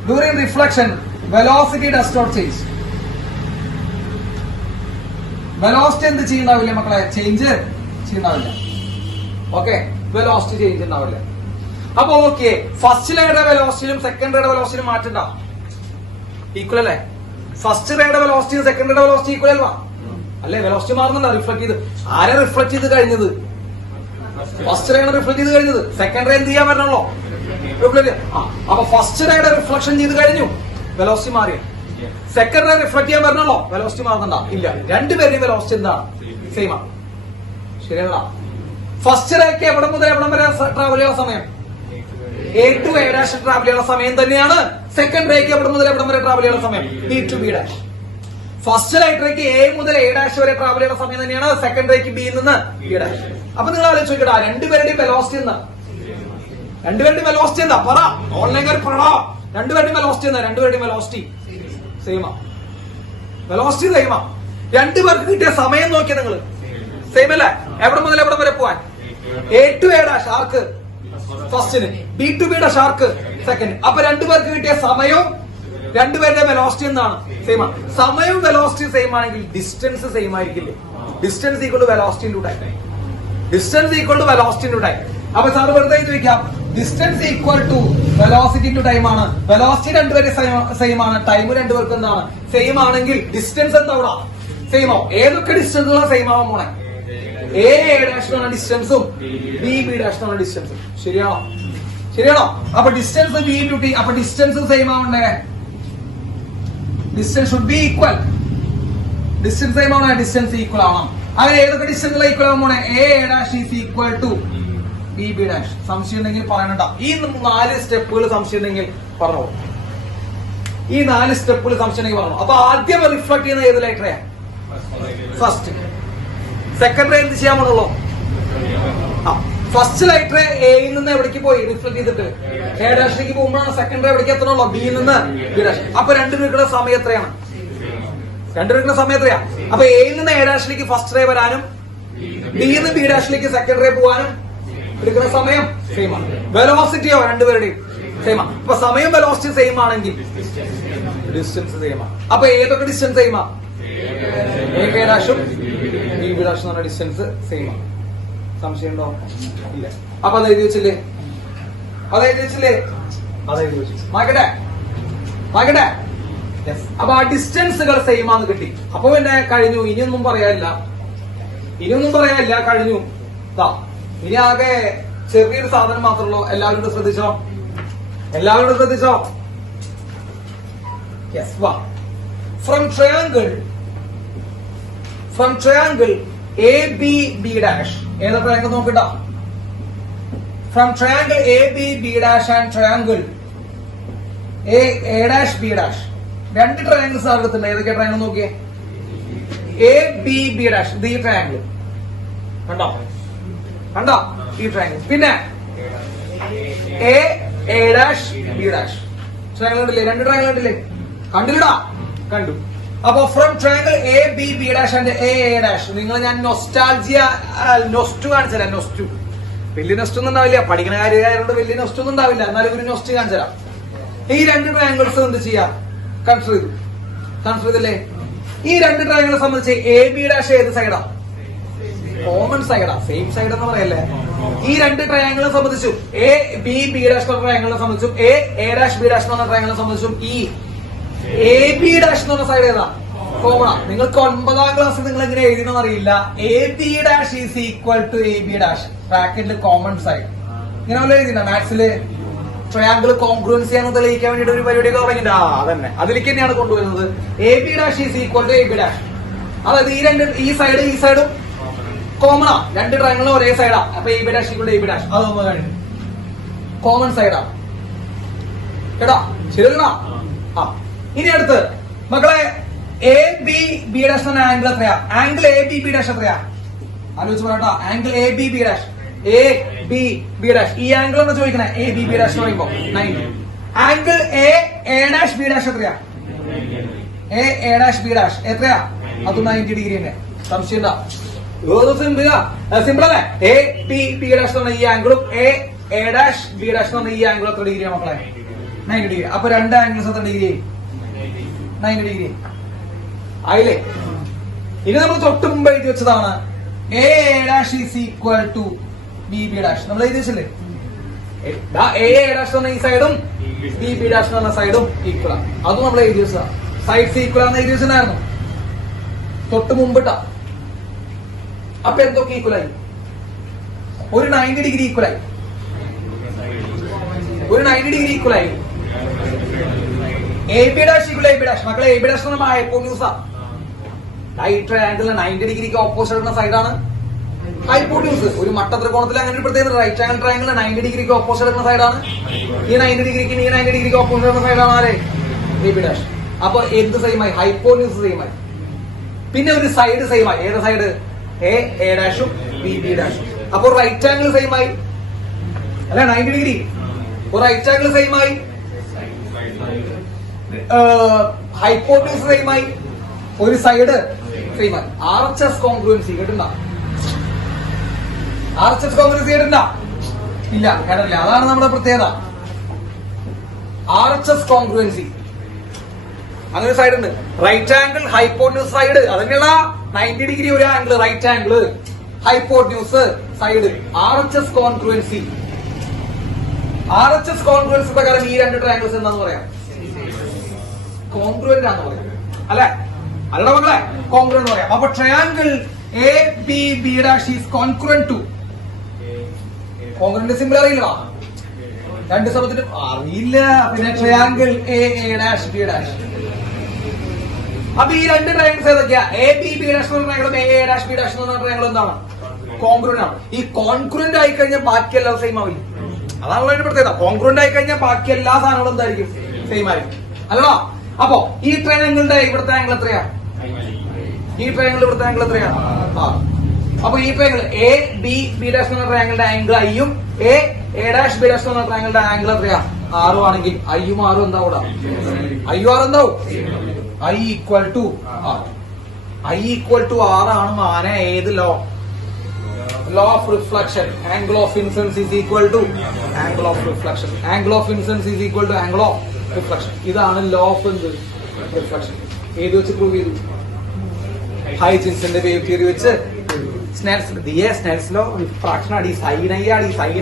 During reflection velocity does not change. Velocity എന്ത് ചെയ്യുന്നുണ്ടാവില്ല മക്കളെ? ചേഞ്ച് ചെയ്യുന്നുണ്ടാവില്ല. ഓക്കെ, വെലോസിറ്റി ചേഞ്ച് ഉണ്ടാവില്ല. അപ്പൊ ഓക്കെ, ഫസ്റ്റ് റേയുടെ വെലോസിറ്റിയിലും സെക്കൻഡ് റേയുടെ വെലോസിറ്റിയിലും മാറ്റണ്ട. ഈക്വൽ അല്ലേ? ഫസ്റ്റ് റേയുടെ വെലോസിറ്റിയും സെക്കൻഡ് റേയുടെ വെലോസിറ്റി ഈക്വൽ അല്ലേ? അല്ലെ, വെലോസിറ്റി മാറുന്നുണ്ടോ? റിഫ്ലക്ട് ചെയ്ത് ആരെ റിഫ്ലക്ട് ചെയ്ത് കഴിഞ്ഞത്? ഫസ്റ്റ് റേയാണ് റിഫ്ലക്ട് ചെയ്ത് കഴിഞ്ഞത്. സെക്കൻഡ് റേ എന്ത് ചെയ്യാൻ പറ്റണല്ലോ? അപ്പൊ ഫസ്റ്റ് റേയുടെ റിഫ്ലക്ഷൻ ചെയ്ത് കഴിഞ്ഞു, വെലോസിറ്റി മാറിയ. സെക്കൻഡ് റേ റിഫ്ലക്ട് ചെയ്യാൻ പറ്റണല്ലോ, വെലോസിറ്റി മാറുന്നുണ്ടോ? ഇല്ല. രണ്ടുപേരുടെയും വെലോസിറ്റി എന്താണ്? സെയിം ആണ്. ശരിയല്ല? ഫസ്റ്റ് റേക്ക് എവിടെ മുതൽ എവിടം വരെ ട്രാവൽ ചെയ്യാനുള്ള സമയം? A to A dash travel ചെയ്യാനുള്ള സമയം തന്നെയാണ് സെക്കൻഡ് റേക്ക് എവിടെ മുതൽ എവിടം വരെ ട്രാവൽ ചെയ്യാനുള്ള സമയം? B to B dash. First rake A മുതൽ A dash വരെ ട്രാവൽ ചെയ്യുന്ന സമയം തന്നെയാണ് സെക്കൻഡ് റേക്ക് B നിന്ന് B dash. അപ്പൊ നിങ്ങൾ ആലോചിക്കടാ, രണ്ടുപേരുടെയും വെലോസിറ്റി എന്താ? രണ്ടുപേരുടെയും വെലോസിറ്റി എന്താ? പറ, ഓൺലൈൻ പറടാ. രണ്ടുപേരുടെയും വെലോസിറ്റി എന്താ? രണ്ടുപേരുടെയും വെലോസിറ്റി സെയിമാ. വെലോസിറ്റി സെയിമാ. രണ്ടുപേർക്ക് കിട്ടിയ സമയം നോക്കിയാ നിങ്ങൾ സെയിം അല്ലേ? എവിടെ മുതൽ എവിടെ വരെ പോവാൻ? A to A dash ആർക്ക്? ഫസ്റ്റിന്. B to B dash ആർക്ക്? സെക്കൻഡ്. അപ്പൊ രണ്ടുപേർക്ക് കിട്ടിയ സമയവും രണ്ടുപേരുടെ വെലോസിറ്റി എന്താണ്? സെയിം ആണ്. സമയവും വെലോസിറ്റി സെയിം ആണെങ്കിൽ ഡിസ്റ്റൻസ് സെയിം ആയിരിക്കില്ലേ? Distance equal to velocity into time. Distance equal to velocity into time. അപ്പൊ സാർ വെറുതെ ചോദിക്കാം, distance equal to velocity into time ആണ്. വെലോസിറ്റി രണ്ടുപേരെ സെയിം ആണ്, ടൈം രണ്ടുപേർക്ക് എന്താണ്? സെയിം ആണെങ്കിൽ ഡിസ്റ്റൻസ് എന്താ അവിടെ? സെയിമോ? ഏതൊക്കെ ഡിസ്റ്റൻസുകളാണ് സെയിം ആവാൻ പോണേ? A ഡാഷിനുള്ള ഡിസ്റ്റൻസും B ഡാഷിനുള്ള ഡിസ്റ്റൻസും. ശരിയാണോ? ശരിയാണോ? അപ്പൊ ഡിസ്റ്റൻസ് B ടു T. അപ്പൊ ഡിസ്റ്റൻസ് സെയിം ആവണ്ടേ? Distance should be equal. Distance same ആവണേ, ഡിസ്റ്റൻസ് ഈക്വൽ ആവണം. അങ്ങനെ ഏതൊക്കെ ഡിസ്റ്റൻസുകൾ ഈക്വൽ ആവാൻ പോണേ? A dash is equal to B dash. സംശയം ഉണ്ടെങ്കിൽ പറയണ്ട. ഈ 4 സ്റ്റെപ്പുകൾ സംശയം ഉണ്ടെങ്കിൽ പറഞ്ഞോളൂ. ഈ 4 സ്റ്റെപ്പുകൾ സംശയം ഉണ്ടെങ്കിൽ പറഞ്ഞു. അപ്പൊ ആദ്യം റിഫ്ലക്ട് ചെയ്യുന്ന ഏത് ലൈറ്ററയാ? ഫസ്റ്റ്. സെക്കൻഡ് റേ എന്ത് ചെയ്യാൻ പോണുള്ളൂ? ഫസ്റ്റ് ലൈറ്റർ എയിൽ നിന്ന് എവിടേക്ക് പോയി? റിഫ്ലക്ട് ചെയ്തിട്ട് A ഡാഷിലേക്ക് പോകുമ്പോഴാണ് സെക്കൻഡ് റേ എവിടേക്ക് എത്തണുള്ളൂ? B നിന്ന് B ഡാഷ്. അപ്പൊ രണ്ടുപേർക്കുള്ള സമയം എത്രയാണ്? രണ്ടുപേർക്കുള്ള സമയം എത്രയാ? അപ്പൊ എയിൽ നിന്ന് A ഡാഷിലേക്ക് ഫസ്റ്റ് റേ വരാനും B നിന്ന് B ഡാഷിലേക്ക് സെക്കൻഡ് റേ പോകാനും എടുക്കുന്ന സമയം സെയിം ആണ്. വെലോസിറ്റിയോ രണ്ടുപേരുടെയും സെയിം ആണ്. അപ്പൊ സമയം വെലോസിറ്റി സെയിം ആണെങ്കിൽ ഡിസ്റ്റൻസ് സെയിം ആണ്. അപ്പൊ ഏതൊക്കെ ഡിസ്റ്റൻസ് സെയിം ആണ്? A ഡാഷും B ഡാഷും എന്ന് പറഞ്ഞ ഡിസ്റ്റൻസ് സെയിം ആണ്. സംശയം ഉണ്ടോ? ഇല്ല. അപ്പൊ അത് എഴുതി വെച്ചില്ലേ? അത് എഴുതി വെച്ചില്ലേ? അത് എഴുതി വെച്ചു. മാക്കട്ടെ മാക്കട്ടെ. അപ്പൊ ആ ഡിസ്റ്റൻസുകൾ സെയിം ആണെന്ന് കിട്ടി. അപ്പൊ പിന്നെ കഴിഞ്ഞു. ഇനിയൊന്നും പറയാനില്ല, ഇനിയൊന്നും പറയാനില്ല, കഴിഞ്ഞു. ഇനി ആകെ ചെറിയൊരു സാധനം മാത്രമല്ലോ. എല്ലാവരും ശ്രദ്ധിച്ചോ? എല്ലാവരും ശ്രദ്ധിച്ചോ? യെസ്. വാ. From triangle AB dash. ഏതാ ട്രയാങ്കിൾ നോക്കട്ടാ? From triangle AB dash and triangle A dash B dash. രണ്ട് ട്രയാങ്കിൾസ് ആകത്തുണ്ട്. ഏതൊക്കെ ട്രയാങ്കിൾ നോക്കിയേ? AB dash. ഇത് ഈ ട്രയാങ്കിൾ കണ്ടോ? കണ്ടോ ഈ ട്രയാങ്കിൾ? പിന്നെ A dash B dash. Triangle കണ്ടില്ലേ? രണ്ട് ട്രയാങ്കിൾ കണ്ടില്ലേ? കണ്ടില്ലടാ? കണ്ടു. അപ്പൊ from triangle AB dash and A dash. നിങ്ങൾ ഞാൻ നൊസ്റ്റു കാണിച്ചുതരാം. നൊസ്റ്റു വലിയ നൊസ്റ്റു ഒന്നും ഉണ്ടാവില്ല. പഠിക്കുന്ന കാര്യമായതുകൊണ്ട് വലിയ നൊസ്റ്റു ഒന്നും ഉണ്ടാവില്ല. എന്നാലും ഒരു നൊസ്റ്റു കാണിച്ചുതരാം. ഈ രണ്ട് ട്രയാങ്കിൾസ് എന്ത് ചെയ്യാം? കൺസിഡർ ചെയ്തല്ലേ? ഈ രണ്ട് ട്രയാങ്കിളെ സംബന്ധിച്ച് AB dash ഏത് സൈഡാ? കോമൺ സൈഡാ. സെയിം സൈഡ് എന്ന് പറയല്ലേ? ഈ രണ്ട് ട്രയാങ്കിളെ സംബന്ധിച്ചും AB dash എന്ന ട്രയാങ്കിളിനെ സംബന്ധിച്ചും A dash B dash എന്ന ട്രയാങ്കിളിനെ സംബന്ധിച്ചും ഈ AB dash എന്ന് പറഞ്ഞ സൈഡ് ഏതാ? കോമണ. നിങ്ങൾക്ക് 9ാം ക്ലാസ്സിൽ നിങ്ങൾ എങ്ങനെ എഴുതണമെന്ന് അറിയില്ല. AB dash is equal to AB dash ബ്രാക്കറ്റിൽ കോമൺ സൈഡ്. ഇങ്ങനെ വല്ല എഴുതിണ്ട മാത്സില്? ട്രയാങ്കിൾ കോൺഗ്രുവൻസി ആണെന്ന് തെളിയിക്കാൻ വേണ്ടിട്ട് ഒരു പരിപാടിയൊക്കെ തുടങ്ങിയിട്ട് അതന്നെ അതിലേക്ക് തന്നെയാണ് കൊണ്ടുവരുന്നത്. AB dash is equal to AB dash. അതായത് ഈ സൈഡും കോമണാ. രണ്ട് ട്രയാങ്കിളും ഒരേ സൈഡാ. അപ്പൊ AB dash equal to AB dash. അതൊന്നും കഴിഞ്ഞു കോമൺ സൈഡാ കേട്ടോ? ശരിയല്ല? ഇനി അടുത്ത് മക്കളെ AB dash എന്ന ആംഗിൾ എത്രയാ? ആംഗിൾ AB dash എത്രയാ? ആലോചിച്ച് പറയട്ടോ. Angle AB dash AB dash. ഈ ആംഗിൾ എന്ന് ചോദിക്കണേ. AB dash എന്ന് പറയുമ്പോ 90. Angle A dash B dash എത്രയാ? A dash B dash എത്രയാ? അത് 90 ഡിഗ്രി തന്നെ. സംശയം സിമ്പിൾ അല്ലേ? എ പി ബി ഡാഷ് എന്ന് പറഞ്ഞ ഈ ആംഗിളും എ ഡാഷ് ബി ഡാഷ് എന്ന് പറഞ്ഞ ഈ ആംഗിൾ എത്ര ഡിഗ്രിയാണ് മക്കളെ? 90 ഡിഗ്രി. അപ്പൊ രണ്ട് ആംഗിൾസ് എത്ര ഡിഗ്രി? 90 ഡിഗ്രി ആയില്ലേ? ഇനി നമ്മൾ തൊട്ട് മുമ്പ് എഴുതി വെച്ചതാണ് A dash is equal to B B dash. നമ്മൾ എഴുതി വെച്ചില്ലേ? എ ഡാഷ് പറഞ്ഞ ഈ സൈഡും ബി ബി ഡാഷ് എന്ന് പറഞ്ഞ സൈഡും ഈക്വൽ ആണ്. അതും നമ്മൾ എഴുതി വെച്ചതാണ്. സൈഡ്സ് ഈക്വൽ ആണെന്ന് എഴുതി വെച്ചിട്ടുണ്ടായിരുന്നു തൊട്ട് മുമ്പിട്ടാ. അപ്പൊ എന്തൊക്കെ ഈക്വലായി? ഒരു 90 ഡിഗ്രി ഈക്വലായി. ഒരു 90 ഡിഗ്രി ഈക്വലായി. A B dash equal A B dash. മക്കളെ എ ബി ഡാഷ് എന്ന് പറഞ്ഞാൽ ഹൈപ്പോട്യൂസാ. ഈ ട്രയാങ്കിളിന് 90 ഡിഗ്രിക്ക് ഓപ്പോസിറ്റ് എടുക്കുന്ന സൈഡാണ് ഹൈപ്പോട്യൂസ്. ഒരു മട്ടത്രികോണത്തിൽ അങ്ങനെ ഒരു പ്രത്യേകത. റൈറ്റ് ആംഗിൾ ട്രയാങ്കിളിന് 90 ഡിഗ്രിക്ക് ഓപ്പോസിറ്റ് എടുക്കുന്ന സൈഡാണ് ഈ 90 ഡിഗ്രിക്ക് ഈ 90 ഡിഗ്രിക്ക് ഓപ്പോസിറ്റ് എടുക്കുന്ന സൈഡാണ് ആരെ? A B dash. അപ്പൊ എന്ത് സെയിമായി? ഹൈപ്പോട്യൂസ് സെയിമായി. പിന്നെ ഒരു സൈഡ് സെയിമായി. ഏത് സൈഡ്? എ ഡാഷും ബി ബി ഡാഷും. അപ്പൊ റൈറ്റ് ആംഗിൾ സെയിമായി അല്ല? 90 ഡിഗ്രി. ഒരു റൈറ്റ് ആംഗിൾ സെയിമായി, ഹൈപ്പോട്യൂസ് സെയിമായി, ഒരു സൈഡ് സെയിമായി. ആർഎച്ച്എസ് കോൺഗ്രുവൻസി കേട്ടിട്ടുണ്ടോ? ആർഎച്ച്എസ് കോൺഗ്രുവൻസി കേട്ടിട്ടുണ്ടോ? ഇല്ല, കേട്ടില്ല. അതാണ് നമ്മുടെ പ്രത്യേകത. ആർഎച്ച്എസ് കോൺഗ്രുവൻസി അങ്ങനെ ഒരു സൈഡ് ഉണ്ട്. റൈറ്റ് ആംഗിൾ ഹൈപ്പോട്യൂസ് സൈഡ് അതന്നെയുള്ള 90 ഡിഗ്രി ഒരു angle. Right angle hypotenuse side. RHS congruency. RHS congruency പ്രകാരം ഈ രണ്ട് ട്രയാംഗിൾസ് എന്താന്ന് പറയാം? കോൺഗ്രുവന്റ് ആണെന്ന് പറയാം അല്ലെ? അല്ലട മക്കളെ, കോൺഗ്രുവന്റ് പറയാം. അപ്പൊ triangle A B B dash is congruent to. Congruent simple അറിയില്ല? രണ്ട് സമയത്തിനും അറിയില്ല. പിന്നെ triangle A dash B dash. അപ്പൊ ഈ രണ്ട് ട്രയാംഗിൾസ് ഏതൊക്കെയാ? എ ബി ബി ഡാഷ് എന്ന് പറഞ്ഞ ട്രയാംഗിളും എ ഡാഷ് ബി ഡാഷ് എന്ന് പറഞ്ഞ ട്രയാംഗിൾ എന്താണ്? കോൺഗ്രുവന്റ് ആണ്. ഈ കോൺഗ്രുവന്റ് ആയി കഴിഞ്ഞാൽ ബാക്കി എല്ലാം സെയിം ആവില്ല. അതാണല്ലോ അതിന്റെ പ്രത്യേകത. കോൺഗ്രുവന്റ് ആയി കഴിഞ്ഞാൽ ബാക്കി എല്ലാ സാധനങ്ങളും എന്തായിരിക്കും? സെയിം ആയിരിക്കും അല്ലടാ? അപ്പൊ ഈ ട്രയാംഗിളിന്റെ ഇവിടുത്തെ ആംഗിൾ എത്രയാ? ഈ ട്രയാംഗിൾ ഇവിടുത്തെ ആംഗിൾ എത്രയാ? അപ്പൊ ഈ triangle A B B dash എന്ന ട്രയാംഗിളിന്റെ ആംഗിൾ ഐയും എ ഡാഷ് ബി ഡാഷ് എന്ന ട്രയാംഗിളിന്റെ ആംഗിൾ എത്രയാ? 6 ആണെങ്കിൽ ഐയും 6 എന്താ കൂടാ? ഐയും 6 എന്താവും? ഐ ഈക്വൽ ടു 6 ആണ് മാനെ. ഏത് law? Law of reflection. Angle of incidence is equal to angle of reflection. Angle of incidence is equal to angle of reflection. ഇതാണ് ലോ ഓഫ് റിഫ്ലക്ഷൻ. ഏത് വെച്ച് പ്രൂവ് ചെയ്തു? ഹൈജൻസിന്റെ വേവ് തിയറി വെച്ച്. Snell's law refraction അടി sine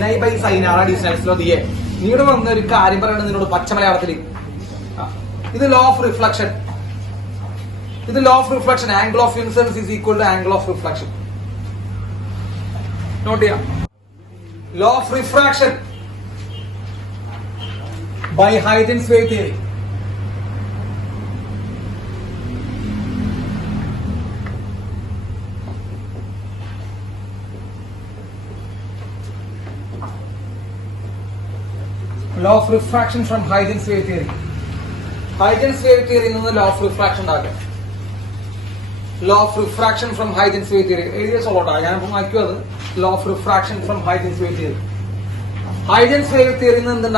I by sine R അടി Snell's law ദിയെ. നീടെ വന്ന ഒരു കാര്യം പറയണത് നിന്നോട് പച്ച മലയാളത്തിൽ. ഇത് ലോ ഓഫ് റിഫ്ലക്ഷൻ. ഇത് law of reflection. Angle of incidence is equal to angle of reflection. Note ചെയ്യാം. Law of refraction by Huygens wave theory. Law of refraction from Huygens wave theory. Huygens wave theory is the law of refraction. Law of refraction from Huygens wave theory. It is a lot. I am from law of refraction from Huygens wave theory. Huygens wave theory is the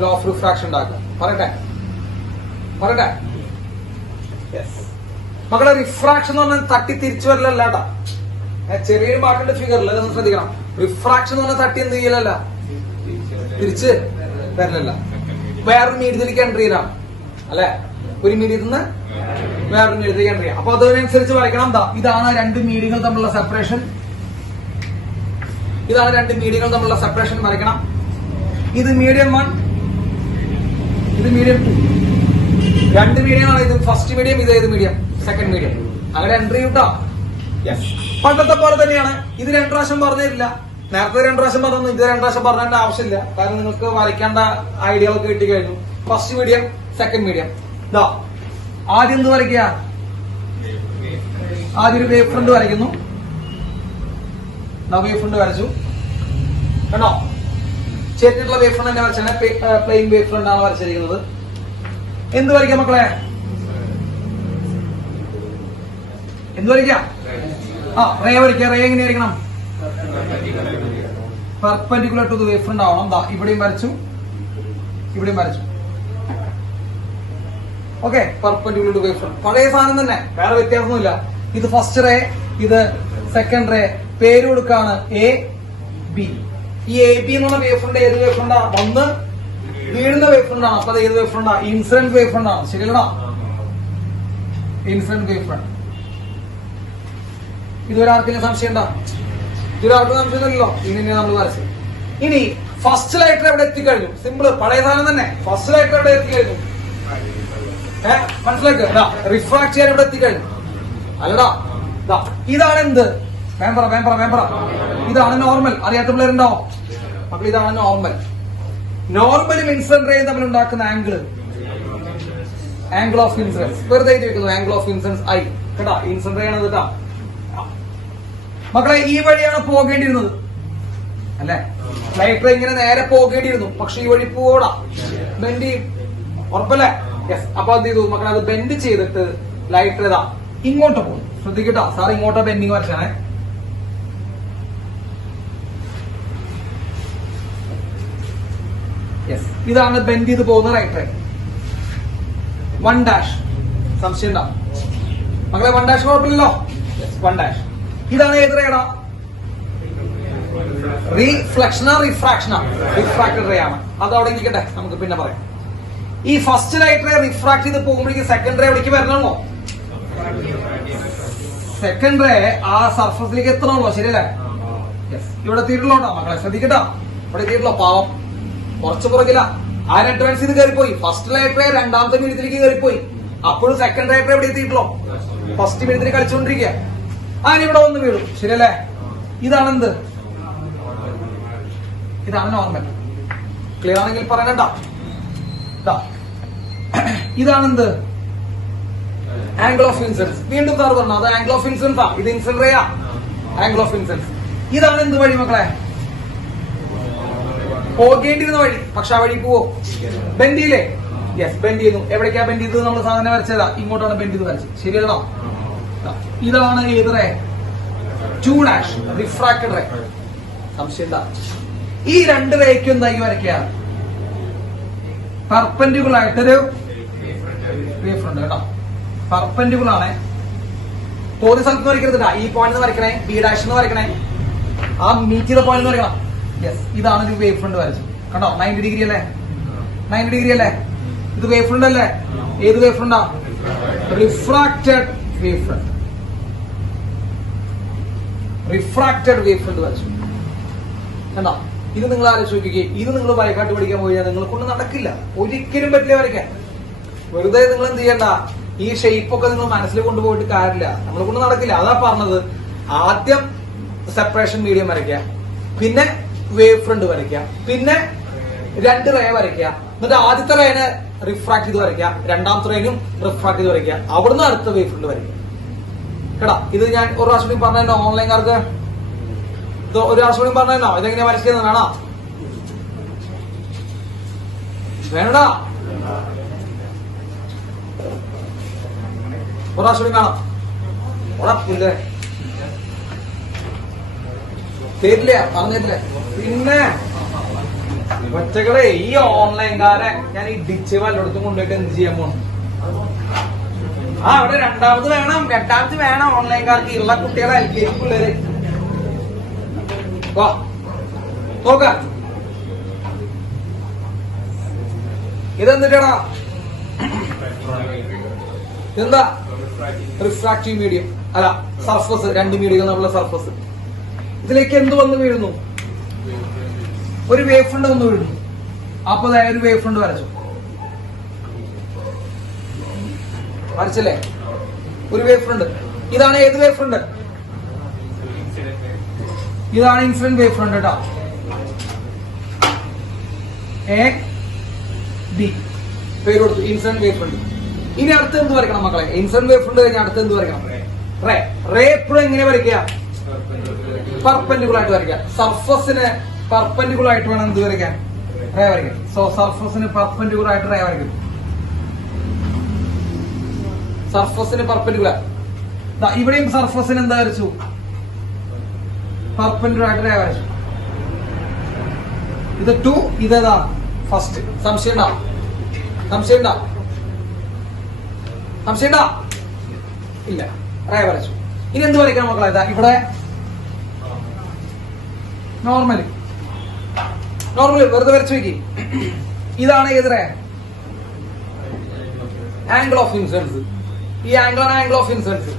law of refraction ഉണ്ടാക്കുക. പറയട്ടെ? മക്കളെ, refraction എന്ന് പറഞ്ഞാൽ തട്ടി തിരിച്ചു വരലല്ലാട്ടാ. ചെറിയൊരു മാർക്കിന്റെ ഫിഗറിൽ ഒന്ന് ശ്രദ്ധിക്കണം. റിഫ്രാക്ഷൻ എന്ന് പറഞ്ഞാൽ തട്ടി എന്ത് ചെയ്യലല്ല, തിരിച്ച് വരലല്ല. വേറൊരു മീഡിയത്തിലേക്ക് എൻട്രി ചെയ്യണം അല്ലെ? ഒരു മീഡിയത്തിൽ നിന്ന് വേറൊരു മീഡിയത്തിലേക്ക് എൻട്രി ചെയ്യാം. അപ്പൊ അതിനനുസരിച്ച് വരയ്ക്കണം. ഇതാണ് രണ്ട് മീഡിയകൾ തമ്മിലുള്ള സെപ്പറേഷൻ. ഇതാണ് രണ്ട് മീഡിയകൾ തമ്മിലുള്ള സെപ്പറേഷൻ വരയ്ക്കണം. ഇത് മീഡിയം 1, ഇത് മീഡിയം 2. രണ്ട് മീഡിയമാണ്. ഇത് ഫസ്റ്റ് മീഡിയം, ഇത് ഏത് മീഡിയം? Second medium. അങ്ങനെ എൻട്രി കിട്ടാ. പണ്ടത്തെ പോലെ തന്നെയാണ്. ഇത് 2 പ്രാവശ്യം പറഞ്ഞില്ല. നേരത്തെ 2 പ്രാവശ്യം പറഞ്ഞു, ഇത് 2 പ്രാവശ്യം പറഞ്ഞേണ്ട ആവശ്യമില്ല. കാരണം നിങ്ങൾക്ക് വരയ്ക്കേണ്ട ഐഡിയകളൊക്കെ കിട്ടി കഴിഞ്ഞു. First medium, second medium. ആദ്യം എന്ത് വരയ്ക്കുക? ആദ്യം ഒരു വേവ് ഫ്രണ്ട് വരയ്ക്കുന്നു. വേവ് ഫ്രണ്ട് വരച്ചു കണ്ടോ? ചേർത്തിട്ടുള്ള വേവ് ഫ്രണ്ട് തന്നെ വരച്ചാണ്. പ്ലെയിൻ വേവ് ഫ്രണ്ട് ആണ് വരച്ചിരിക്കുന്നത്. എന്ത് വരയ്ക്കാം മക്കളെ? എന്ത് വരയ്ക്കാം? റേ വരയ്ക്കുക. റേ എങ്ങനെ വരയ്ക്കണം? Perpendicular to the wave front ആവണം. ഇവിടെയും വരച്ചു, ഇവിടെയും വരച്ചു. Okay, perpendicular to wave front. പഴയ സാധനം തന്നെ, വേറെ വ്യത്യാസമൊന്നുമില്ല. ഇത് ഫസ്റ്റ് റേ, ഇത് സെക്കൻഡ് റേ. പേര് കൊടുക്കാണ് എ ബി. ഈ എ ബി എന്ന് പറഞ്ഞ വേവ് ഫ്രണ്ട് ഏത് വേവ് ഫ്രണ്ടാ? ഒന്ന് വീഴുന്ന വേവ് ഫ്രണ്ടാണ്. അപ്പൊ അത് ഏത് വേവ് ഫ്രണ്ടാ? ഇൻസിഡന്റ് വേവ് ഫ്രണ്ടാണ്. ശരിയല്ലടാ, ഇൻസിഡന്റ് വേവ് ഫ്രണ്ട്. ഇതുവരെ ആർക്കെങ്കിലും സംശയം ഉണ്ടോ? ഇതുവരെ ആർക്കും സംശയമില്ലല്ലോ. ഇനി നമ്മൾ വരച്ചു. ഇനി ഫസ്റ്റ് ലൈറ്റർ എവിടെ എത്തിക്കഴിഞ്ഞു? സിമ്പിള്, പഴയ സാധനം തന്നെ. ഫസ്റ്റ് ലൈറ്റർ എവിടെ എത്തിക്കഴിഞ്ഞു? മനസ്സിലാക്കുക. റിഫ്രാക്ട് ചെയ്യാൻ എവിടെ എത്തിക്കഴിഞ്ഞു? അല്ലടാ, ഇതാണ് എന്ത്? വേമ്പറ. ഇതാണ് നോർമൽ. അറിയാത്ത പിള്ളേരുണ്ടോ മക്കൾ? ഇതാണ് നോർമൽ. നോർമലും ഇൻസിഡന്റ് റേയും തമ്മിൽ ഉണ്ടാക്കുന്ന ആംഗിൾ ഓഫ് ഇൻസിഡൻസ്. വെറുതെ എഴുതി വെക്കുന്നു, ആംഗിൾ ഓഫ് ഇൻസിഡൻസ് ഐ. കേട്ടാ, ഇൻസിഡന്റ് റേ ആണ് കേട്ടാ മക്കളെ. ഈ വഴിയാണ് പോകേണ്ടിയിരുന്നത് അല്ലെ? ലൈറ്റർ ഇങ്ങനെ നേരെ പോകേണ്ടിയിരുന്നു, പക്ഷെ ഈ വഴി പോടാ, ബെൻഡ് ചെയ്യും. ഉറപ്പല്ലേ? യെസ്. അപ്പൊ എന്ത് ചെയ്തു മക്കളെ? അത് ബെൻഡ് ചെയ്തിട്ട് ലൈറ്റർ ഇതാ ഇങ്ങോട്ട് പോകും. ശ്രദ്ധിക്കട്ടോ, സാർ ഇങ്ങോട്ടോ ബെൻഡിങ് വരച്ചാണേ. യെസ്, ഇതാണ് ബെൻഡ് ചെയ്ത് പോകുന്ന ലൈറ്റർ. 1 സംശയം ഉണ്ടാ മക്കളെ? 1 കുഴപ്പമില്ലല്ലോ. 1. ഇതാണ് ഏത് റേടാ? റീഫ്ലക്ഷനാ റിഫ്രാക്ഷനാ? റിഫ്രാക്റ്റഡ് റേ ആണ്. അത് അവിടെ ഇരിക്കട്ടെ, നമുക്ക് പിന്നെ പറയാം. ഈ ഫസ്റ്റ് ലൈറ്റ് റേ റിഫ്രാക്ട് ചെയ്ത് പോകുമ്പോഴേക്ക് സെക്കൻഡ് റേ എവിടേക്ക് വരണമോ? സെക്കൻഡ് റേ ആ സർഫസിലേക്ക് എത്തണമല്ലോ. ശരിയല്ലേ? ഇവിടെ എത്തിയിട്ടുള്ളോ മക്കളെ? ശ്രദ്ധിക്കട്ടോ, ഇവിടെ എത്തിയിട്ടുള്ളോ? പാവം കുറച്ച് പുറകില്ല. ആര് അഡ്വാൻസ് ചെയ്ത് കയറിപ്പോയി? ഫസ്റ്റ് ലൈറ്റ് റേ രണ്ടാമത്തെ മിനിറ്റിലേക്ക് കയറിപ്പോയി. അപ്പോഴും സെക്കൻഡ് ലൈറ്റ് റേ എവിടെ എത്തിയിട്ടുള്ളോ? ഫസ്റ്റ് മിനിറ്റിൽ കളിച്ചുകൊണ്ടിരിക്കുക. ഇവിടെ വന്ന് വീഴും. ശരിയല്ലേ? ഇതാണെന്ത്? ഇതാണ് നോർമൽ. ക്ലിയർ ആണെങ്കിൽ പറയണ്ട. ഇതാണെന്ത്? Angle of incidence. വീണ്ടും സാർ പറഞ്ഞു അത് ആംഗിൾ ഓഫ് ഇൻസിഡൻസ് ആ. ഇത് ഇൻസിഡന്റ് റേ ആ, ആംഗിൾ ഓഫ് ഇൻസിഡൻസ്. ഇതാണ് എന്ത് വഴി മക്കളെ? പോകേണ്ടിരുന്ന വഴി. പക്ഷെ ആ വഴി പോവോ? ബെൻഡ് ചെയ്യില്ലേ? യെസ്, ബെൻഡ് ചെയ്യുന്നു. എവിടേക്കാ ബെൻഡ് ചെയ്തത്? നമ്മൾ സാധനം വരച്ചതാ, ഇങ്ങോട്ടാണ് ബെൻഡ് ചെയ്ത് വരച്ചത്. ശരിയല്ലോ? ഇതാണ് ഏത് റേ? 2 refracted ray. സംശയം എന്താ? ഈ രണ്ട് റേക്കും എന്തായി വരയ്ക്കുക? പെർപെൻഡിക്കുലർ ആയിട്ടൊരു വേവ് ഫ്രണ്ട്. കേട്ടോ, പെർപെൻഡിക്കുലർ ആണ്. തോന്നിയ സ്ഥലത്ത് വരയ്ക്കരുത്. ഈ പോയിന്റ് വരയ്ക്കണേ, ബി ഡാഷ് എന്ന് വരയ്ക്കണേ, ആ മീറ്റ് ചെയ്ത പോയിന്റ് വരയ്ക്കണം. യെസ്, ഇതാണ് ഒരു വേവ് ഫ്രണ്ട് വരച്ചു. കണ്ടോ, 90 ഡിഗ്രി അല്ലേ? 90 ഡിഗ്രി അല്ലേ? ഇത് വേവ് ഫ്രണ്ട് അല്ലേ? ഏത് വേവ് ഫ്രണ്ടാ? Refracted wave front. Refracted wave front വരച്ചു. കണ്ടോ, ഇത് നിങ്ങൾ ആലോചിച്ച് നോക്കിക്കേ. ഇത് നിങ്ങൾ വരക്കാട്ട് പഠിക്കാൻ പോയാൽ നിങ്ങളെ കൊണ്ട് നടക്കില്ല, ഒരിക്കലും പറ്റില്ല വരയ്ക്കാൻ. വെറുതെ നിങ്ങൾ എന്ത് ചെയ്യണ്ട, ഈ ഷേപ്പ് ഒക്കെ നിങ്ങൾ മനസ്സിൽ കൊണ്ടുപോയിട്ട് കാര്യമില്ല, നമ്മളെ കൊണ്ട് നടക്കില്ല. അതാ പറഞ്ഞത്, ആദ്യം സെപ്പറേഷൻ മീഡിയം വരയ്ക്കുക, പിന്നെ വേവ് ഫ്രണ്ട് വരയ്ക്കുക, പിന്നെ 2 റേ വരയ്ക്കുക, എന്നിട്ട് ആദ്യത്തെ റേനെ റിഫ്രാക്ട് ചെയ്ത് വരയ്ക്കുക, രണ്ടാമത്തെ റേനും റിഫ്രാക്ട് ചെയ്ത് വരയ്ക്കുക, അവിടുന്ന് അടുത്ത വേവ് ഫ്രണ്ട് വരയ്ക്കുക. കേട്ടാ, ഇത് ഞാൻ ഒരു പ്രാവശ്യം കൂടി പറഞ്ഞോ ഓൺലൈൻകാർക്ക്. ഇത് ഒരു പ്രാവശ്യം കൂടി പറഞ്ഞോ, ഇതെങ്ങനെ വരയ്ക്കുന്നത് വേണോ? വേണടാ, ഒരു പ്രാവശ്യം കൂടി വേണം. ഉറപ്പില്ലേ? തരില്ല, പറഞ്ഞില്ലേ? പിന്നെ ഒറ്റകളെ ഈ ഓൺലൈൻകാരെ ഞാൻ ഇടിച്ച് വല്ലയിടത്തും കൊണ്ടുപോയിട്ട് എന്ത് ചെയ്യാൻ പോണം? അവിടെ രണ്ടാമത് വേണം ഓൺലൈൻകാർക്ക്. ഉള്ള കുട്ടികളെ LKG പിള്ളേര് വാ നോക്ക. ഇതെന്തിട്ടാ? എന്താ? റിഫ്രാക്റ്റീവ് മീഡിയം അല്ല, സർഫസ്. 2 മീഡിയം തമ്മിലുള്ള സർഫസ്. ഇതിലേക്ക് എന്ത് വന്ന് വീഴുന്നു? ഒരു വേവ് ഫ്രണ്ട് വന്ന് വീഴുന്നു. അപ്പൊ ഒരു വേവ് ഫ്രണ്ട് വരച്ചല്ലേ? ഒരു വേവ് ഫ്രണ്ട്. ഇതാണ് ഏത് വേവ് ഫ്രണ്ട്? ഇതാണ് ഇൻസിഡന്റ് വേവ് ഫ്രണ്ട്. കേട്ടോ, എ ബി പേര് കൊടുത്തു, ഇൻസിഡന്റ് വേവ് ഫ്രണ്ട്. ഇനി അടുത്ത് എന്ത് വരയ്ക്കണം മക്കളെ? ഇൻസിഡന്റ് വേവ് ഫ്രണ്ട് കഴിഞ്ഞാൽ അടുത്ത് എന്ത് വരയ്ക്കണം? റേ. റേ എപ്പോഴും എങ്ങനെ വരയ്ക്കുക? പെർപെൻഡിക്കുലർ ആയിട്ട് വരയ്ക്കുക. സർഫസിന് പെർപെൻഡിക്കുലർ ആയിട്ട് വേണം എന്ത് വരയ്ക്കാൻ? റേ വരയ്ക്കാൻ. സോ സർഫസിന് പെർപെൻഡിക്കുലർ ആയിട്ട് റേ വരയ്ക്കും. സർഫസിന് പെർപെൻഡിക്കുലർ. ഇവിടെയും സർഫസിന് എന്താ വരച്ചു? പെർപെൻഡിക്കുലർ ആയിട്ട് റേ വരച്ചു. ഇത് 2, ഇതേതാ? ഫസ്റ്റ്. സംശയം ഉണ്ടാ? സംശയണ്ട ഇല്ല. റേ വരച്ചു. ഇനി എന്ത് വരയ്ക്കണം മക്കളെ? ഇതാ ഇവിടെ നോർമല് വെറുതെ വരച്ചു വെക്കി. ഇതാണ് ഏത് റേ? Angle of incidents. ഈ ആംഗിളാണ് ആംഗിൾ ഓഫ് ഇൻസിഡൻസ്.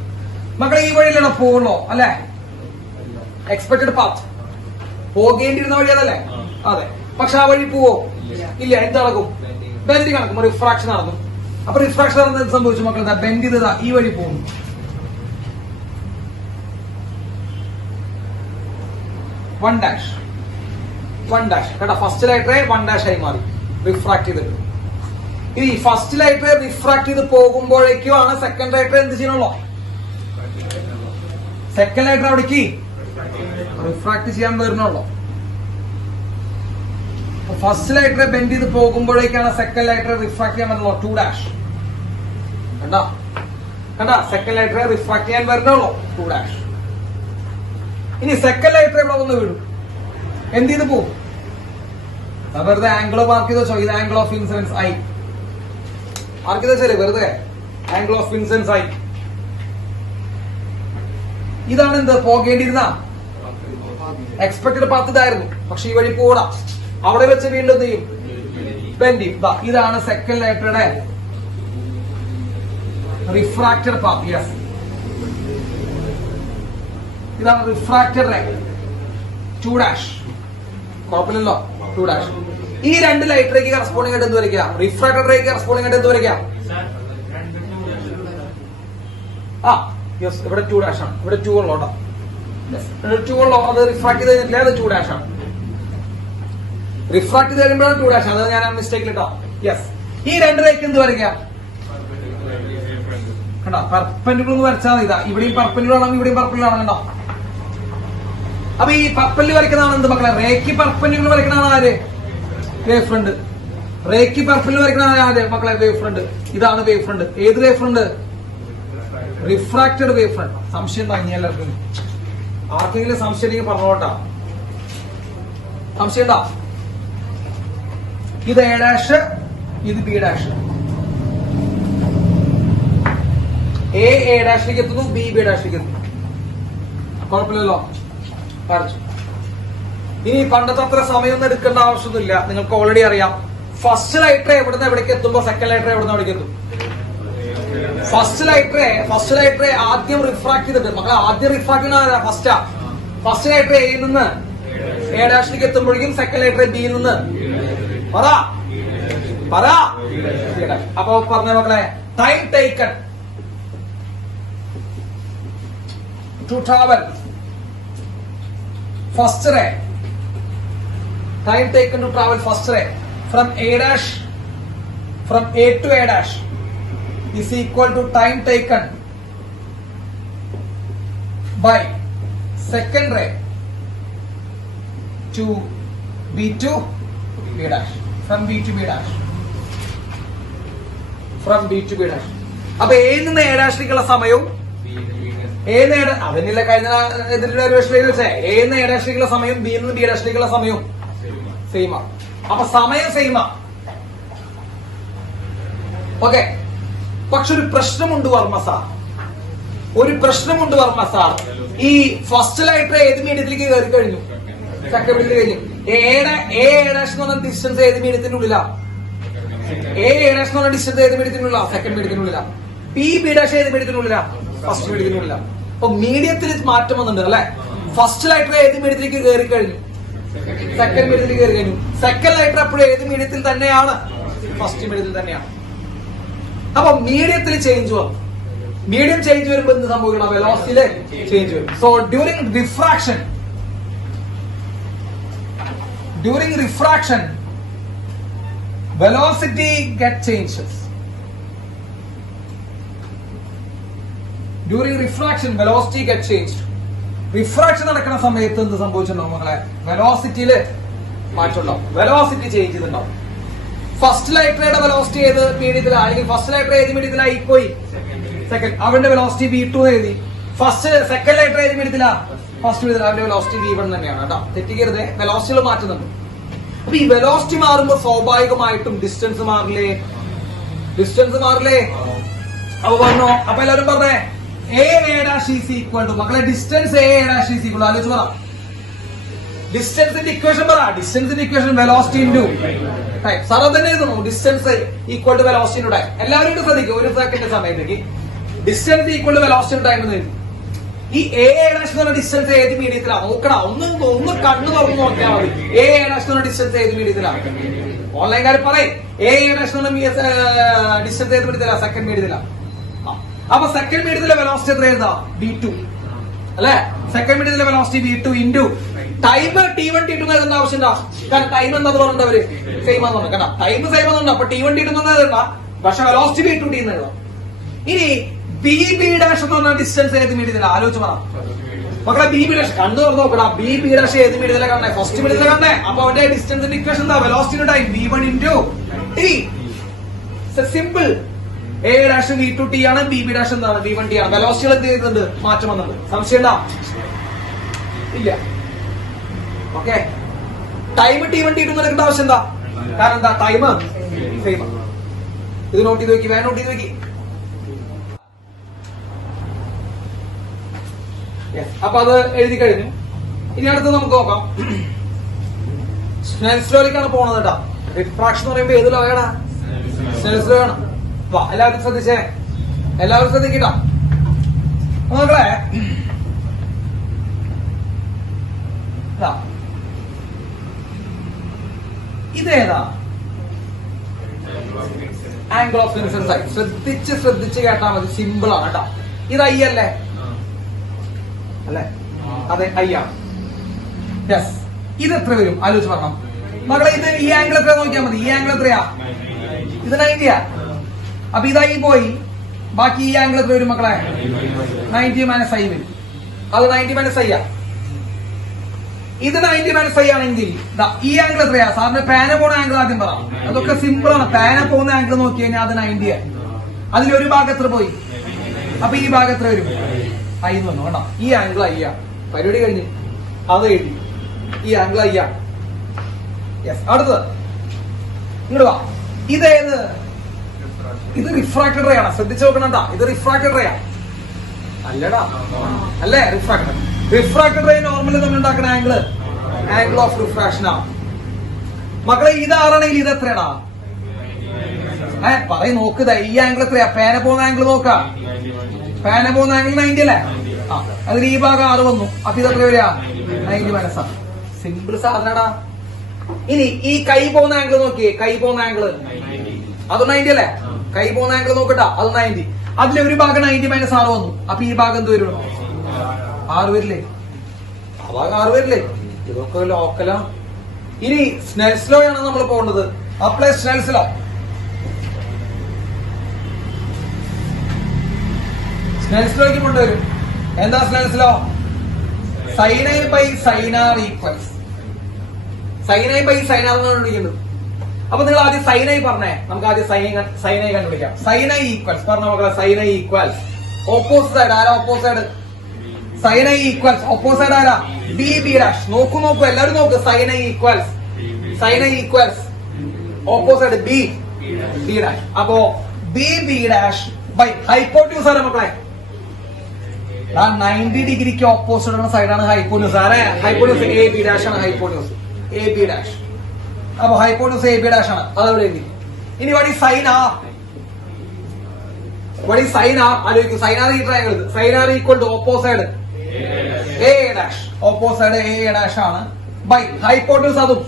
മക്കളെ ഈ വഴിയിലാണ് പോകുള്ളോ അല്ലെ? എക്സ്പെക്ടഡ് പാത്ത് പോകേണ്ടിരുന്ന വഴി അതല്ലേ? അതെ. പക്ഷെ ആ വഴി പോവോ? ഇല്ല. എന്ത് നടക്കും? ബെൻഡ് നടക്കും. റിഫ്രാക്ഷൻ നടന്നു. അപ്പൊ റിഫ്രാക്ഷൻ നടന്നത് സംഭവിച്ചു മക്കളെ? ബെൻഡ് ചെയ്തതാ ഈ വഴി പോകുന്നു. വൺ ഡാഷ് കേട്ടോ. ഫസ്റ്റ് ലൈറ്റ് റേ 1' ആയി മാറി റിഫ്രാക്ട് ചെയ്തിട്ട്. ഇനി ഫസ്റ്റ് ലൈറ്റ് റേ റിഫ്രാക്ട് ചെയ്ത് പോകുമ്പോഴേക്കും ആണ് സെക്കൻഡ് ലൈറ്റ് റേ എന്ത് ചെയ്യണല്ലോ? സെക്കൻഡ് ലൈറ്റ് അവിടേക്ക് റിഫ്രാക്ട് ചെയ്യാൻ വരുന്നുള്ളൂ. ഫസ്റ്റ് ലൈറ്റ് റേ ബെൻഡ് ചെയ്ത് പോകുമ്പോഴേക്കാണ് സെക്കൻഡ് ലൈറ്റ് റേ റിഫ്രാക്ട് ചെയ്യാൻ വരുന്നുള്ളൂ. 2' കണ്ടാ സെക്കൻഡ് ലൈറ്റ് റേ റിഫ്രാക്ട് ചെയ്യാൻ വരുന്നുള്ളൂ. 2'. ഇനി സെക്കൻഡ് ലൈറ്റ് റേ ഇവിടെ വന്ന് വീഴും. എന്ത് ചെയ്ത് പോകും? വെറുതെ ആംഗിൾ മാർക്ക് ചെയ്ത് വെച്ചോ. ഇത് angle of incidence I mark ചെയ്ത് വെച്ചാലേ വെറുതെ ആംഗിൾ ഓഫ് ഇൻസിഡൻസ് ഐ. ഇതാണ് എന്ത് പോകേണ്ടിയിരുന്ന എക്സ്പെക്ടഡ് പാത്ത് ഇതായിരുന്നു. പക്ഷെ ഈ വഴി പോടാ. അവിടെ വെച്ച് വീണ്ടും എന്ത് ചെയ്യും? ബെൻഡ് ചെയ്യും. ഇതാണ് സെക്കൻഡ് ലൈറ്ററുടെ റിഫ്രാക്റ്റഡ് പാത്ത്. യെസ്, ഇതാണ് റിഫ്രാക്റ്റഡ് റേ 2'. കുഴപ്പമില്ലല്ലോ. 2'. ഈ രണ്ട് ലൈറ്റ് റേക്ക് കറസ്പോണ്ടിങ് ആയിട്ട് എന്ത് വരയ്ക്കാം? റിഫ്രാക്റ്റഡ് റേക്ക് കറസ്പോണ്ടിങ് ആയിട്ട് എന്ത് വരയ്ക്കാം? യെസ്, ഇവിടെ 2' ആണ്. ഇവിടെ 2 ഉള്ളോട്ടോ. 2 ഉള്ളോ? അത് റിഫ്രാക്ട് ചെയ്ത് കഴിഞ്ഞിട്ടില്ല. അത് 2' ആണ്. റിഫ്രാക്ട് ചെയ്ത് കഴിയുമ്പോഴാണ് 2'. അത് ഞാൻ മിസ്റ്റേക്കിൽ ഇട്ടോ. യെസ്, ഈ രണ്ട് റേക്ക് എന്ത് വരയ്ക്കാം? കണ്ടോ? പെർപെൻഡിക്കുലർ എന്ന് വരച്ചാൽ ഇതാ. ഇവിടെയും പെർപെൻഡിക്കുലർ ആണ്, ഇവിടെയും പെർപെൻഡിക്കുലർ ആണ്. കണ്ടോ? അപ്പൊ ഈ പെർപെൻഡിക്കുലർ വരയ്ക്കുന്നതാണ് എന്ത് മക്കളെ? റേക്ക് പെർപെൻഡിക്കുലർ വരയ്ക്കുന്നതാണ് ആര്? Wave front. റേക്ക് പെർപെൻഡിക്കുലർ വരയ്ക്കുന്നതാണ് ആര് മക്കളെ? Wave front. ഇതാണ് വേവ് ഫ്രണ്ട്. ഏത് wave front? Refracted wave front. സംശയം ഉണ്ടോ? ഇനി എല്ലാവർക്കും ആർക്കെങ്കിലും സംശയം ഉണ്ടെങ്കിൽ പറഞ്ഞോട്ടാ. സംശയം ഉണ്ടോ? ഇത് A', ഇത് B'. A''ലേക്ക് എത്തുന്നു, B''ലേക്ക് എത്തുന്നു. കുഴപ്പമില്ലല്ലോ. വരച്ചു. ഇനി പണ്ടത്തെ അത്ര സമയമൊന്നും എടുക്കേണ്ട ആവശ്യമൊന്നുമില്ല. നിങ്ങൾക്ക് ഓൾറെഡി അറിയാം. ഫസ്റ്റ് ലൈറ്റ് റേ എവിടുന്ന് എവിടേക്ക് എത്തുമ്പോ സെക്കൻഡ് ലൈറ്റ് റേ എവിടുന്ന് എവിടേക്ക് എത്തും? ഫസ്റ്റ് ലൈറ്റ് റേ ആദ്യം റിഫ്രാക്ട് ചെയ്തിട്ട് മക്കളെ ആദ്യം റിഫ്രാക്ട് ചെയ്യുന്ന ഫസ്റ്റ് ലൈറ്റ് റേ എയിൽ നിന്ന് A''ലേക്ക് എത്തുമ്പോഴേക്കും സെക്കൻഡ് ലൈറ്റ് റേ ബിയിൽ നിന്ന് പറ. അപ്പൊ പറഞ്ഞ മക്കളെ time taken to travel first ray. Time taken to travel first ray from A' from A to A' is equal to time taken by second ray to B to B'. From B to B'. From B to B'. അപ്പൊ A നിന്ന് A'-ലേക്കുള്ള സമയവും അതിനുള്ള കഴിഞ്ഞ വെച്ചേ A നിന്ന് A'-ലേക്കുള്ള സമയം B നിന്ന് B'-ലേക്കുള്ള സമയവും സെയിമാ. അപ്പൊ സമയം സെയിമാ. ഓക്കെ. പക്ഷെ ഒരു പ്രശ്നമുണ്ട് വർമ്മ സാർ. ഈ ഫസ്റ്റ് ലൈറ്റ് ഏത് മീഡിയത്തിലേക്ക് കയറി കഴിഞ്ഞു? സെക്കൻഡ് മീഡിയത്തിൽ കഴിഞ്ഞു. A' എന്ന് പറഞ്ഞ ഡിസ്റ്റൻസ് ഏത് മീഡിയത്തിനുള്ളിലാ? A' എന്ന് പറഞ്ഞ ഡിസ്റ്റൻസ് ഏത് മീഡിയത്തിനുള്ളിലാ? സെക്കൻഡ് മീഡിയത്തിനുള്ളിലാ. B' ഏത് മീഡിയത്തിനുള്ളിലാ? ഫസ്റ്റ് മീഡിയത്തിനുള്ളിലാ. അപ്പൊ മീഡിയത്തിൽ മാറ്റം വന്നിട്ടുണ്ട് അല്ലെ? ഫസ്റ്റ് ലൈറ്റർ ഏത് മീഡിയത്തിലേക്ക് കയറി കഴിഞ്ഞു? സെക്കൻഡ് മീഡിയത്തിലേക്ക് കയറി കഴിഞ്ഞു. സെക്കൻഡ് ലൈറ്റർ അപ്പോഴും ഏത് മീഡിയത്തിൽ തന്നെയാണ്? ഫസ്റ്റ് മീഡിയത്തിൽ തന്നെയാണ്. അപ്പൊ മീഡിയത്തിൽ ചേഞ്ച് വന്നു. മീഡിയം ചേഞ്ച് വരുമ്പോൾ എന്ത് സംഭവിക്കണം? വെലോസിറ്റിയില് ചേഞ്ച് വരും. So during refraction velocity get changes. During refraction velocity get changed. Refraction നടക്കുന്ന സമയത്ത് എന്ത് സംഭവിച്ചിട്ടുണ്ടാവും മക്കളെ? വെലോസിറ്റിയില് മാറ്റം ഉണ്ടാവും. വെലോസിറ്റി ചേഞ്ച് ചെയ്തിട്ടുണ്ടാവും. ഫസ്റ്റ് ലൈറ്ററയുടെ വെലോസിറ്റി ഏത് മീഡിയത്തിലാ? അല്ലെങ്കിൽ ഫസ്റ്റ് ലൈറ്റർ ഏത് മീഡിയത്തിലായി പോയി? സെക്കൻഡ്. അവന്റെ വെലോസിറ്റി V2 എഴുതി. സെക്കൻഡ് ലൈറ്റർ ഏത് മീഡിയത്തിലാ? ഫസ്റ്റ് മീഡിയത്തിൽ. അവന്റെ വെലോസിറ്റി V1 തന്നെയാണ് കേട്ടോ. തെറ്റിക്കരുത്. വെലോസിറ്റികൾ മാറ്റുന്നുണ്ട്. അപ്പൊ ഈ വെലോസിറ്റി മാറുമ്പോ സ്വാഭാവികമായിട്ടും ഡിസ്റ്റൻസ് മാറില്ലേ? അപ്പൊ പറഞ്ഞോ, അപ്പൊ എല്ലാവരും പറഞ്ഞേ A dash is equal to, മക്കളെ distance A dash is equal, ആലോചിച്ച് പറ. ഡിസ്റ്റൻസിന്റെ ഇക്വേഷൻ പറ. ഡിസ്റ്റൻസിന്റെ equation velocity into time. Sir തന്നെ എഴുതുന്നു, distance equal to velocity into time. എല്ലാവരും ശ്രദ്ധിക്കും, ഒരു സെക്കൻഡ് സമയത്തേക്ക് distance equal to velocity into time എന്ന് എഴുതി. ഈ എ ഡാഷ് എന്ന് പറഞ്ഞ ഡിസ്റ്റൻസ് ഏത് മീഡിയത്തിലാണ് നോക്കടാ, ഒന്ന് കണ്ണു തുറന്ന് നോക്കിയാൽ മതി. എ ഡാഷ് എന്ന് പറഞ്ഞ ഡിസ്റ്റൻസ് ഏത് മീഡിയത്തിലാണ്? ഓൺലൈൻകാർ പറയും എ ഡാഷ് എന്ന് പറഞ്ഞ ഡിസ്റ്റൻസ് ഏത് മീഡിയത്തിലാണ്? സെക്കൻഡ് മീഡിയത്തിലാണ്. അപ്പൊ സെക്കൻഡ് മീഡിയത്തിലെ വെലോസിറ്റി എത്ര എഴുതാ? v2 അല്ലെ? സെക്കൻഡ് മീഡിയത്തിലെ velocity v2 into time t1 t2 എഴുതുന്ന ആവശ്യമില്ല. കാരണം ടൈം എന്നത് പറഞ്ഞവര് സെയിം ആണെന്ന് പറഞ്ഞു. ടൈം സെയിം എന്നുണ്ട്. അപ്പൊ t1 t2 എഴുതണ്ട, പക്ഷെ വെലോസിറ്റി v2 t എന്ന് എഴുതാം. ഇനി ബി ബി ഡാഷ് എന്ന് പറഞ്ഞ ഡിസ്റ്റൻസ് ഏത് മീഡിയത്തില? ആലോചിച്ച് പറ മക്കളെ. ബി ബി ഡാഷ് കണ്ടു തുറന്നു നോക്കടാ. ബി ബി ഡാഷ് ഏത് മീഡിയത്തിലെ കണ്ടേ? ഫസ്റ്റ് മീഡിയത്തിലെ കണ്ടേ. അപ്പൊ അവന്റെ ഡിസ്റ്റൻസിന്റെ ഇക്വേഷൻ എന്താ? Velocity time v1 into t. Simple. A dash v2 t ആണ്, ബി ബി ഡാഷ് എന്താണ്? v1 t ആണ്. വെലോസിറ്റികൾ എന്ത് ചെയ്തിട്ടുണ്ട്? മാറ്റം വന്നിട്ടുണ്ട്. സംശയം ഉണ്ടാ? ഇല്ല. ഓക്കെ. ടൈം t1 t2 എടുക്കേണ്ട ആവശ്യം എന്താ? കാരണം എന്താ? Time same. ഇത് നോട്ട് ചെയ്ത് നോക്കി, വേറെ നോട്ട് ചെയ്ത് നോക്കി. അപ്പൊ അത് എഴുതി കഴിഞ്ഞു. ഇനി അടുത്ത് നമുക്ക് നോക്കാം. സ്നെൽസ് ലോയിലേക്കാണ് പോണത് കേട്ടാ. റിഫ്രാക്ഷൻ എന്ന് പറയുമ്പോ ഏത് ലോയാടാ? സ്നെൽസ് ലോ ആണ്. വാ, എല്ലാവരും ശ്രദ്ധിച്ചേ, എല്ലാവരും ശ്രദ്ധിക്കട്ടോ മക്കളെ. ഇതേതാ? Angle of incidents. ശ്രദ്ധിച്ച് കേട്ടാ മതി. സിമ്പിൾ ആണ് കേട്ടോ. ഇത് ഐ അല്ലേ? അല്ലെ? അതെ, ഐ ആണ്. യെസ്. ഇത് എത്ര വരും? ആലോചിച്ച് പറഞ്ഞാം മക്കളെ. ഇത് ഈ ആംഗിൾ എത്ര നോക്കിയാൽ മതി. ഈ ആംഗിൾ എത്രയാ? ഇത് 90 ആ. അപ്പൊ ഇതായി പോയി. ബാക്കി ഈ ആംഗിൾ എത്ര വരും മക്കളെ? 90 മൈനസ് ഐ വരും. അത് 90 മൈനസ് ഐ ആ. ഇത് 90 മൈനസ് ഐ ആണെങ്കിൽ ഈ ആംഗിൾ എത്രയാ? സാറിന് പാന പോകുന്ന ആംഗിൾ ആദ്യം പറ. അതൊക്കെ സിമ്പിൾ ആണ്. പാന പോകുന്ന ആംഗിൾ നോക്കി കഴിഞ്ഞാൽ അത് 90 ആണ്. അതിലൊരു ഭാഗം എത്ര പോയി? അപ്പൊ ഈ ഭാഗം എത്ര വരും? ഐ എന്ന് പറഞ്ഞു കേട്ടോ. ഈ ആംഗിൾ ഐ ആണ്. പരിപാടി കഴിഞ്ഞ് അത് എഴുതി. ഈ ആംഗിൾ ഐ ആണ്. യെസ്. അടുത്തത് ഇങ്ങോട്ട് വാ. ഇതേത്? ഇത് റിഫ്രാക്റ്റഡ് റേ ആണ്. ശ്രദ്ധിച്ചു നോക്കണ. ഇത് റിഫ്രാക്റ്റഡ് റേ ആണ് അല്ലടാ? അല്ലേ? റിഫ്രാക്റ്റഡ് റേ നോർമലി നമ്മൾ ഉണ്ടാക്കുന്ന ആംഗിൾ ഓഫ് റിഫ്രാക്ഷൻ ആണ് മക്കളെ. ഇത് ആറാണെങ്കിൽ ഇത് എത്രയാടാ? പറയും നോക്കുക. ഈ ആംഗിൾ എത്രയാ? പേന പോകുന്ന ആംഗിൾ നോക്കാം. പാന പോകുന്ന ആംഗിൾ 90 അല്ലേ? അതിൽ ഈ ഭാഗം 6 വന്നു. അപ്പൊ ഇത് എത്ര വരിക? 90 മൈനസ്. സിമ്പിൾ സാധനടാ. ഇനി ഈ കൈ പോകുന്ന ആംഗിൾ നോക്കിയേ. കൈ പോകുന്ന ആംഗിൾ അത് 90 അല്ലേ? കൈ പോകുന്ന ആംഗിൾ നോക്കട്ടാ. അത് 90. അതിലൊരു ഭാഗം 90 മൈനസ് 6 വന്നു. അപ്പൊ ഈ ഭാഗം എന്ത് വരും? 6 വരില്ലേ? ആ ഭാഗം 6 വരില്ലേ? ഇതൊക്കെ ലോക്കലാണ്. ഇനി സ്നെൽസ് ലോ ആണ് നമ്മൾ പോകേണ്ടത്. Apply Snell's law. സ്നെൽസ് ലോയ്ക്ക് കൊണ്ടുവരും. എന്താ Snell's law? Sine I by sine R equals. Sine I by sine R എന്നാണ് വിളിക്കുന്നത്. അപ്പൊ നിങ്ങൾ ആദ്യം സൈൻ ഐ പറഞ്ഞേ. നമുക്ക് ആദ്യം സൈൻ ഐ കണ്ടുപിടിക്കാം. സൈൻ ഐ ഈക്വൽസ് പറഞ്ഞ മക്കളെ. Sine i equals opposite side. ആരാ opposite side? Sine i equals opposite side ആരാ? B B dash. നോക്കൂ എല്ലാവരും നോക്ക്. Sine i equals opposite B B dash. അപ്പോ B B dash by hypotenuse ആരാ മക്കളെ? 90 ഡിഗ്രിക്ക് ഓപ്പോസിറ്റ് ഉള്ള സൈഡാണ് ഹൈപ്പോട്യൂസ്. ആരെ? ഹൈപ്പോട്യൂസ് എ ബി ഡാഷ് ആണ്. Hypotenuse A B dash. അപ്പൊ ഹൈപ്പോട്യൂസ് എ ബി ഡാഷ് ആണ്. അതവിടെ എഴുതി. ഇനി വടി സൈൻ ആർ. ആലോചിക്കും. സൈൻ ആർ ഈ triangle. Sine r equal to opposite A dash. Opposite A dash ആണ് ബൈ ഹൈപ്പോട്യൂസ്. അതും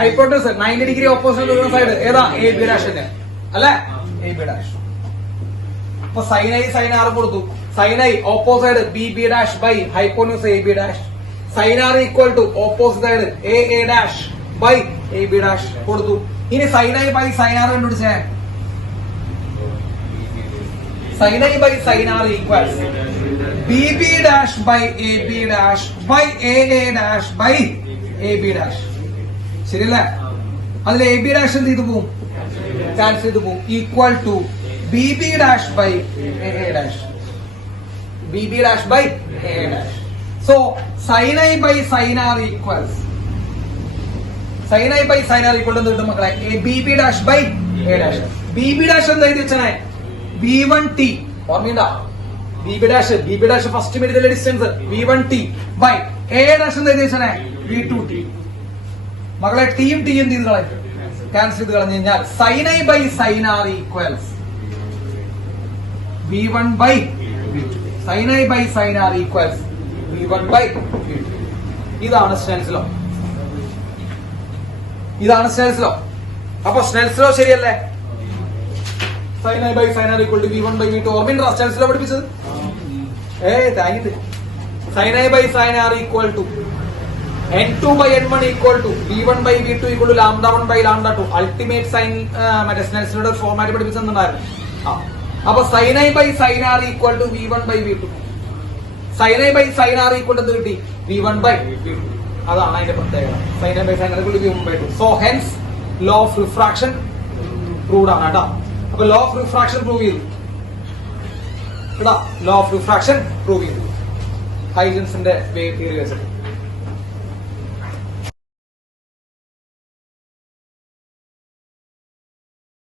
ഹൈപ്പോട്യൂസ് 90 ഡിഗ്രി ഓപ്പോസിറ്റ് ഉള്ള സൈഡ് ഏതാ? എ ബി ഡാഷിന്റെ അല്ലെ? A B dash. അപ്പൊ സൈൻ ഐ സൈൻ ആർ കൊടുത്തു. Sine i opposite B B dash by hypotenuse A B dash. Sine r equal to opposite side A dash by A B dash കൊടുത്തു. ഇനി sine i by sine r കണ്ടുപിടിച്ചേ. Sine I by sine R equals B B dash by A B dash by A dash by A B dash. ശരിയല്ലേ? അതിൽ A B dash എന്ത് ചെയ്തു പോവും? Cancel ചെയ്ത് പോവും. Equal to B B dash by A dash. B B dash by A dash. So sine I by sine R equals sine I by sine r equal എന്ന് കിട്ടും മക്കളെ. B B dash by A dash. B B dash എന്താ എഴുതി വെച്ചേ? V1t ഓർമ്മയുണ്ടാ? B dash first material distance V1t by A dash എന്ന് എഴുതി വെച്ചാൽ V2t. മകളെ ടീം ടി എന്ത് ചെയ്ത് കളയും? ക്യാൻസൽ ചെയ്ത് കളഞ്ഞു കഴിഞ്ഞാൽ sin I by sin R equals V1 by V2. sin I by sin R equals V1 by V2. ഇതാണ് സ്നെൽസ് ലോ. ഇതാണ് സ്നെൽസ് ലോ. അപ്പൊ സ്നെൽസ് ലോ ശരിയല്ലേ? sin I by sin R equal to V1 by V2. ഓർമ്മയുണ്ടോ Snell's law പഠിപ്പിച്ചത്? Thank you. sin I by sin R equal to N2 by N1 equal to V1 by V2 equal to lambda 1 by lambda 2. Ultimate sign മറ്റേ സ്നെൽസിന്റെ format പഠിപ്പിച്ചെന്നുണ്ടായിരുന്നു. അപ്പൊ sin I by sin R equal to V1 by V2. sin I by sin R equal to എന്ത് കിട്ടി? V1 by V2. അതാണ് അതിന്റെ പ്രത്യേകത. sin I by sin R equal to V1 by V2. So hence law of refraction proved ആണ് കേട്ടോ. അപ്പൊ law of refraction prove ചെയ്തു കേട്ടോ. ലോ ഓഫ് റിഫ്രാക്ഷൻ പ്രൂവ് ചെയ്തു ഹൈജൻസിന്റെ വേവ് തിയറി വെച്ചിട്ട്.